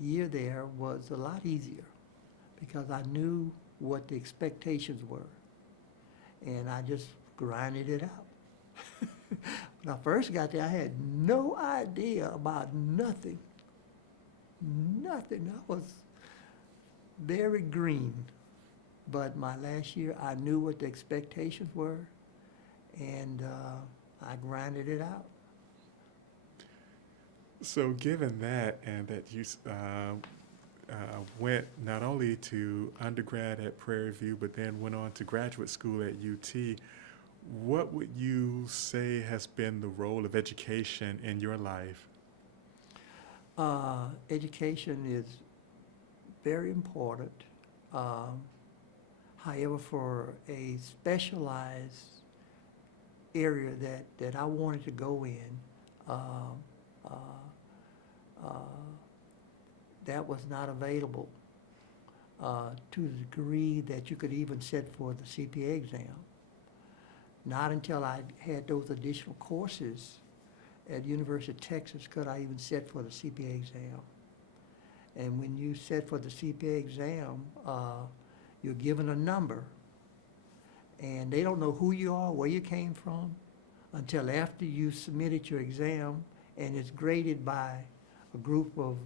year there was a lot easier because I knew what the expectations were, and I just grinded it out. When I first got there, I had no idea about nothing. Nothing. I was very green. But my last year, I knew what the expectations were, and I grinded it out. So given that, and that you went not only to undergrad at Prairie View, but then went on to graduate school at UT. What would you say has been the role of education in your life? Education is very important. Um, However, for a specialized area that I wanted to go in, um, uh, uh, that was not available to the degree that you could even sit for the CPA exam. Not until I had those additional courses at University of Texas could I even sit for the CPA exam. And when you sit for the CPA exam, you're given a number, and they don't know who you are, where you came from, until after you submitted your exam, and it's graded by a group of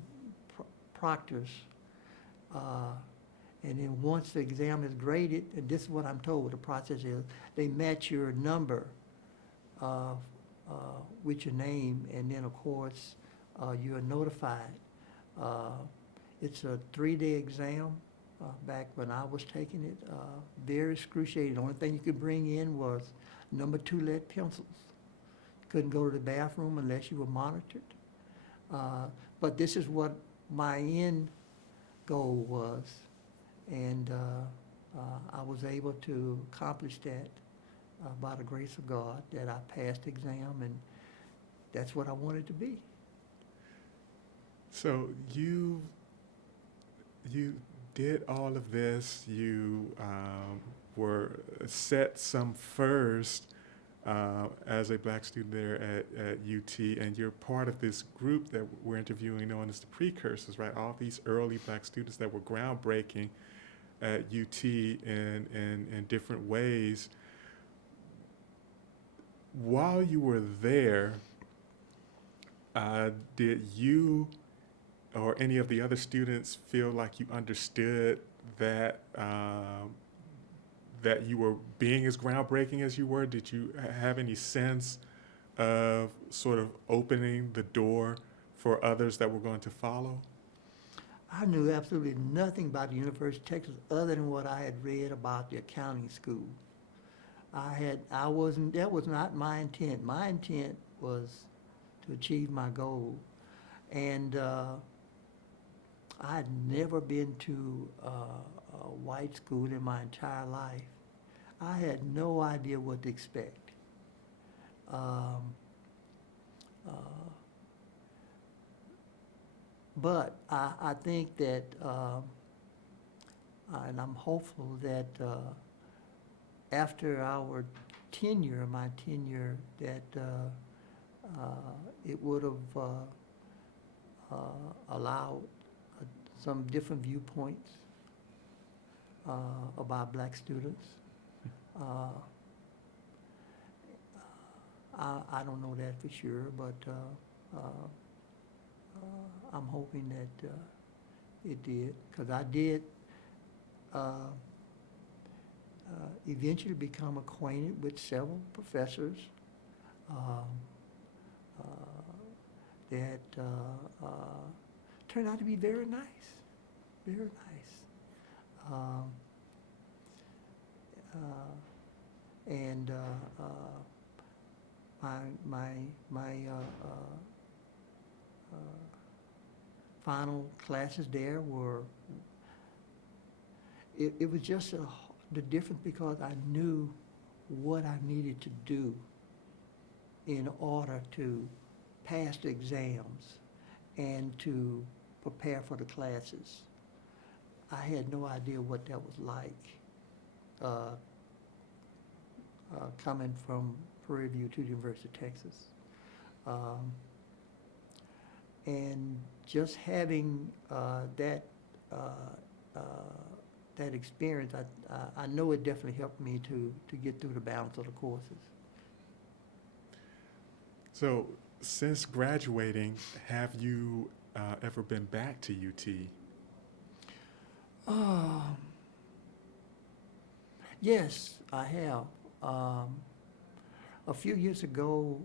proctors. And then once the exam is graded, and this is what I'm told what the process is, they match your number with your name, and then, of course, you are notified. It's a 3-day exam. Back when I was taking it, very excruciating. The only thing you could bring in was number 2 lead pencils. Couldn't go to the bathroom unless you were monitored. But this is what my end goal was, and I was able to accomplish that by the grace of God, that I passed the exam, and that's what I wanted to be. So you did all of this. You were set some first as a black student there at UT, and you're part of this group that we're interviewing known as the Precursors, right? All these early black students that were groundbreaking at UT in different ways. While you were there, did you or any of the other students feel like you understood that that you were being as groundbreaking as you were? Did you have any sense of sort of opening the door for others that were going to follow? I knew absolutely nothing about the University of Texas other than what I had read about the accounting school. That was not my intent. My intent was to achieve my goal. And I had never been to a white school in my entire life. I had no idea what to expect. But I think that, and I'm hopeful that after our tenure, my tenure, that it would have allowed some different viewpoints about black students. I don't know that for sure, but I'm hoping that it did, because I did eventually become acquainted with several professors that turned out to be very nice, very nice. And my final classes there were, it was just the difference, because I knew what I needed to do in order to pass the exams and to prepare for the classes. I had no idea what that was like, coming from Prairie View to the University of Texas. And just having that experience, I know it definitely helped me to get through the balance of the courses. So since graduating, have you ever been back to UT? Yes, I have. A few years ago,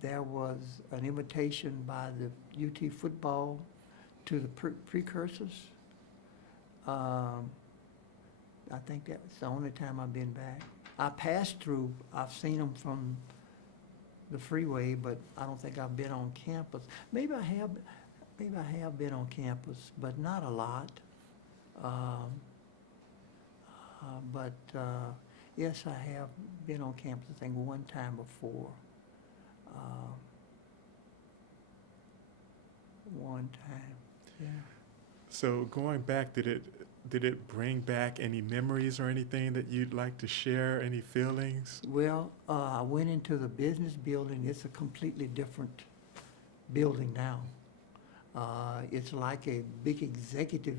there was an invitation by the UT football to the precursors. I think that's the only time I've been back. I passed through, I've seen them from the freeway, but I don't think I've been on campus. Maybe I have been on campus, but not a lot. But yes, I have been on campus, I think, one time before. One time, yeah. So going back, did it bring back any memories or anything that you'd like to share? Any feelings? Well, I went into the business building. It's a completely different building now. It's like a big executive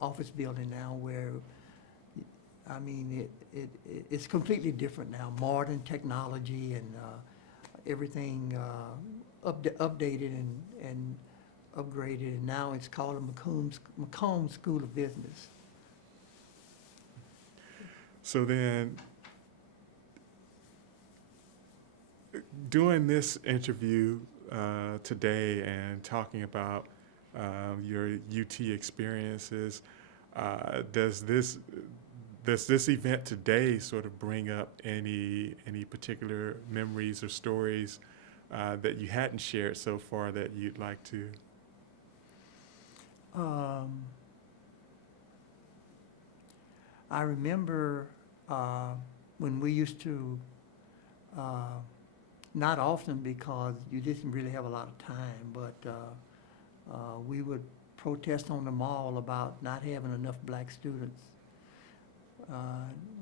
office building now where, I mean, it's completely different now. Modern technology and everything updated and upgraded, and now it's called the McCombs School of Business. So then, doing this interview today and talking about your UT experiences, does this event today sort of bring up any particular memories or stories that you hadn't shared so far that you'd like to? I remember when we used to, not often because you didn't really have a lot of time, but we would protest on the mall about not having enough black students.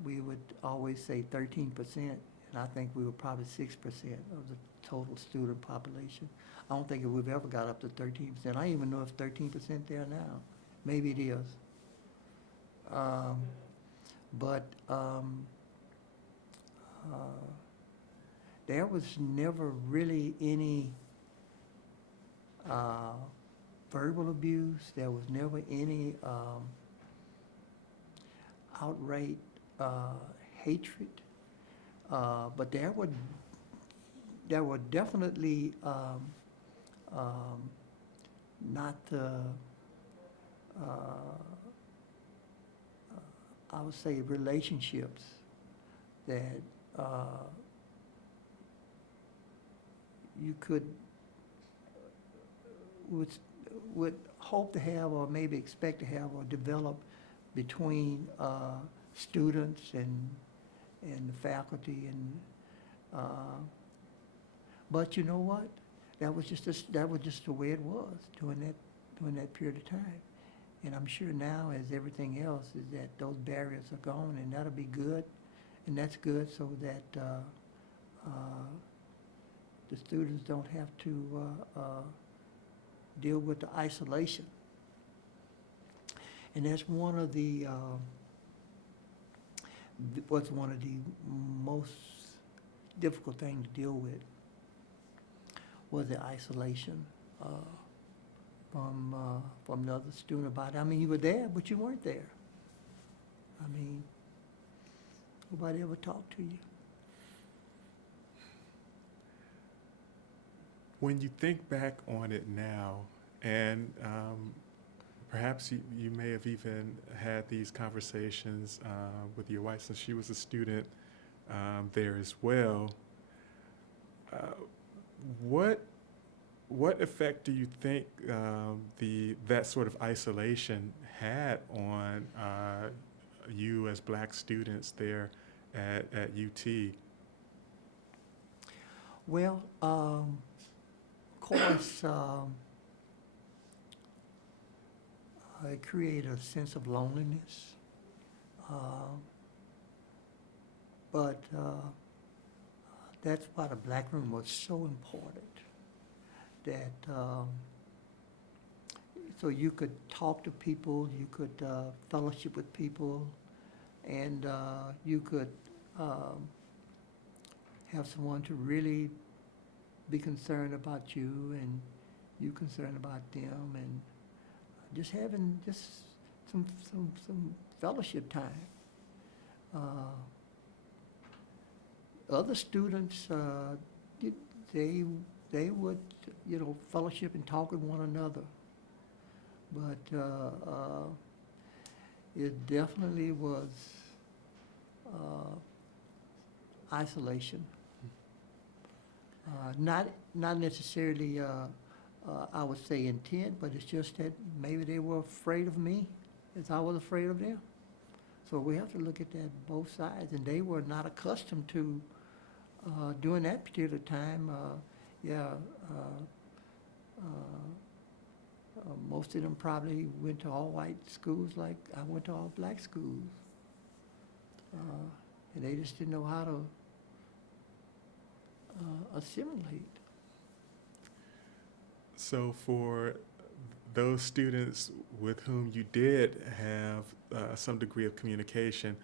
We would always say 13%, and I think we were probably 6% of the total student population. I don't think we've ever got up to 13%. I don't even know if 13% there now. Maybe it is. But there was never really any verbal abuse. There was never any outright hatred. But there were definitely not I would say relationships that you would hope to have or maybe expect to have or develop between students and the faculty but you know what? That was just the way it was during that period of time. And I'm sure now, as everything else, is that those barriers are gone, and that'll be good, and that's good so that the students don't have to deal with the isolation. And that's one of the most difficult things to deal with was the isolation from the other student body. I mean, you were there, but you weren't there. I mean, nobody ever talked to you. When you think back on it now, and perhaps you may have even had these conversations with your wife since she was a student there as well, what effect do you think that sort of isolation had on you as black students there at UT? Well, of course, it created a sense of loneliness, but that's why the black room was so important. That so you could talk to people, you could fellowship with people, and you could have someone to really be concerned about you, and you concerned about them, and just having some fellowship time. Other students, they they would, fellowship and talk with one another. But it definitely was isolation. Not necessarily, I would say intent, but it's just that maybe they were afraid of me as I was afraid of them. So we have to look at that both sides, and they were not accustomed to, during that particular time, most of them probably went to all-white schools like I went to all-black schools. And they just didn't know how to assimilate. So for those students with whom you did have some degree of communication,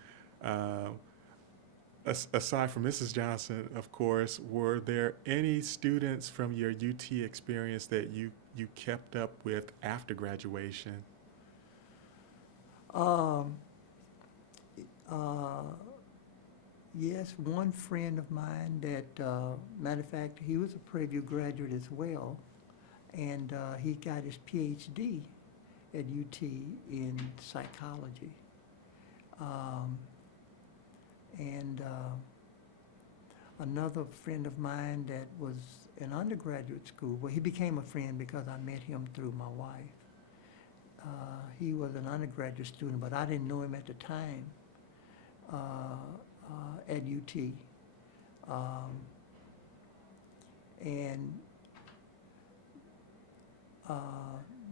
aside from Mrs. Johnson, of course, were there any students from your UT experience that you kept up with after graduation? Yes, one friend of mine that, matter of fact, he was a Prairie View graduate as well, and he got his PhD at UT in psychology. And another friend of mine that was in undergraduate school, well, he became a friend because I met him through my wife. He was an undergraduate student, but I didn't know him at the time at UT. And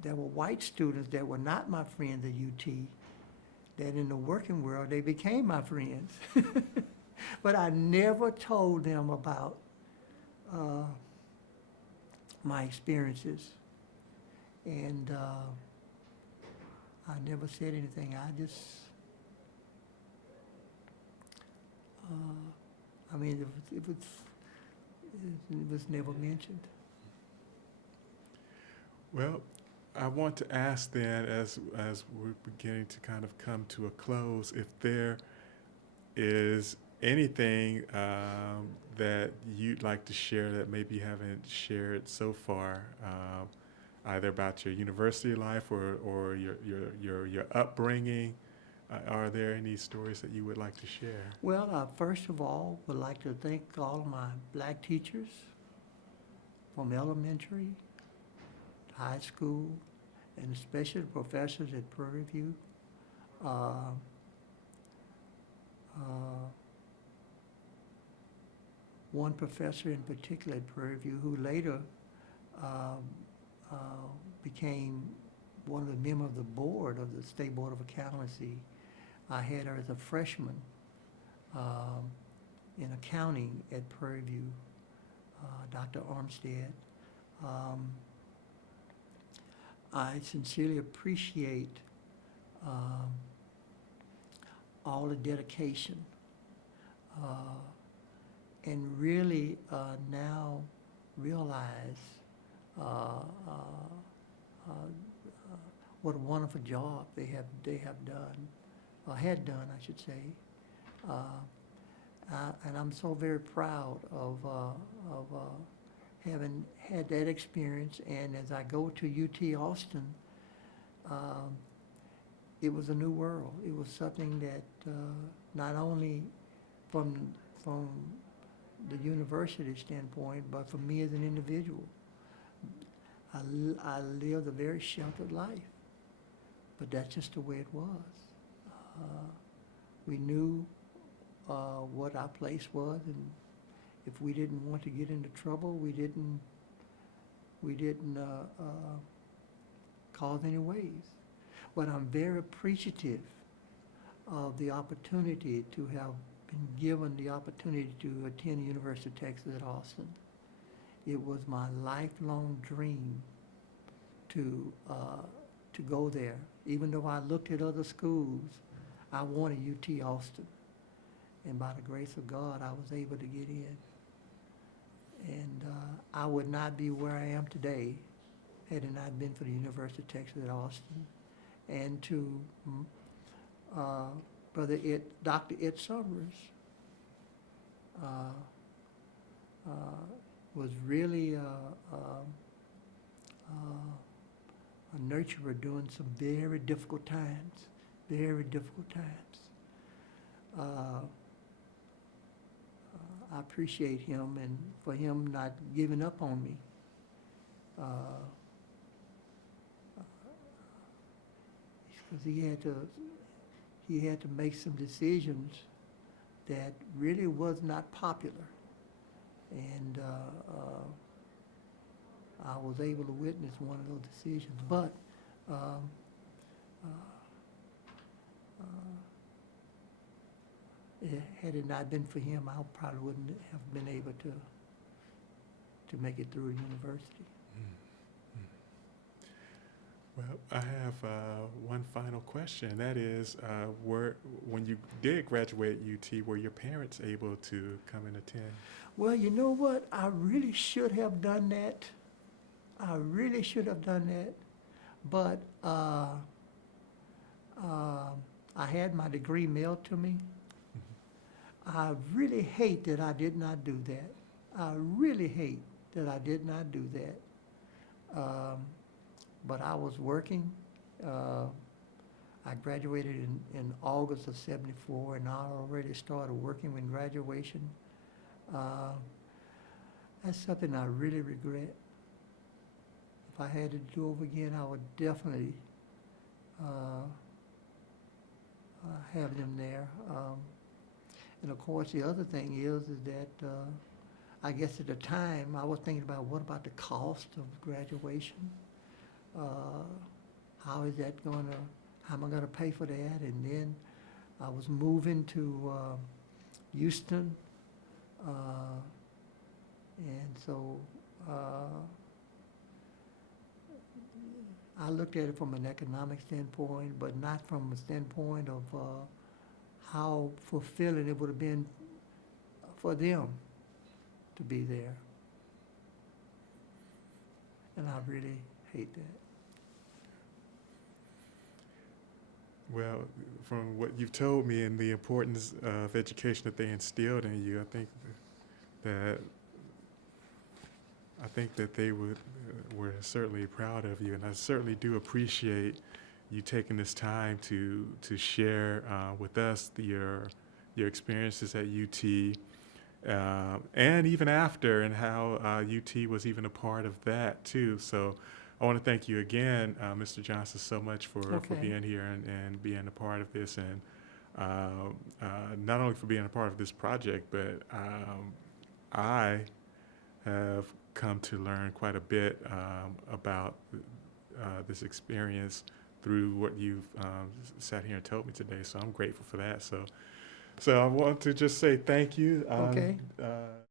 there were white students that were not my friends at UT, that in the working world, they became my friends. But I never told them about my experiences. And I never said anything. I just, it was never mentioned. Well, I want to ask then, as we're beginning to kind of come to a close, if there is anything that you'd like to share that maybe you haven't shared so far, either about your university life or your upbringing. Are there any stories that you would like to share? Well, first of all, would like to thank all of my black teachers from elementary, high school, and especially the professors at Prairie View. One professor in particular at Prairie View who later became one of the members of the board of the State Board of Accountancy. I had her as a freshman in accounting at Prairie View, Dr. Armstead. I sincerely appreciate all the dedication and really now realize what a wonderful job they have done, or had done, I should say. And I'm so very proud of having had that experience. And as I go to UT Austin, it was a new world. It was something that not only from the university standpoint, but for me as an individual. I lived a very sheltered life, but that's just the way it was. We knew what our place was, and if we didn't want to get into trouble, we didn't cause any waves. But I'm very appreciative of the opportunity to have been given the opportunity to attend the University of Texas at Austin. It was my lifelong dream to go there. Even though I looked at other schools, I wanted UT Austin. And by the grace of God, I was able to get in. And I would not be where I am today had it not been for the University of Texas at Austin. And to Dr. Ed Summers, was really a nurturer during some very difficult times, very difficult times. I appreciate him and for him not giving up on me. Because he had to make some decisions that really was not popular. And I was able to witness one of those decisions. But had it not been for him, I probably wouldn't have been able to make it through the university. Well, I have one final question, and that is, when you did graduate UT, were your parents able to come and attend? Well, you know what? I really should have done that. I really should have done that. But I had my degree mailed to me. I really hate that I did not do that. I really hate that I did not do that. But I was working. I graduated in August of '74, and I already started working with graduation. That's something I really regret. If I had to do over again, I would definitely have them there. And of course, the other thing is that I guess at the time I was thinking about what about the cost of graduation? How is that going to? How am I going to pay for that? And then I was moving to Houston, and so I looked at it from an economic standpoint, but not from a standpoint of how fulfilling it would have been for them to be there. And I really hate that. Well, from what you've told me and the importance of education that they instilled in you, I think that they were certainly proud of you, and I certainly do appreciate you taking this time to share with us your experiences at UT, and even after, and how UT was even a part of that too. So I want to thank you again, Mr. Johnson, so much for being here and being a part of this, and not only for being a part of this project, but I have come to learn quite a bit about this experience through what you've sat here and told me today. So I'm grateful for that. So I want to just say thank you. Okay.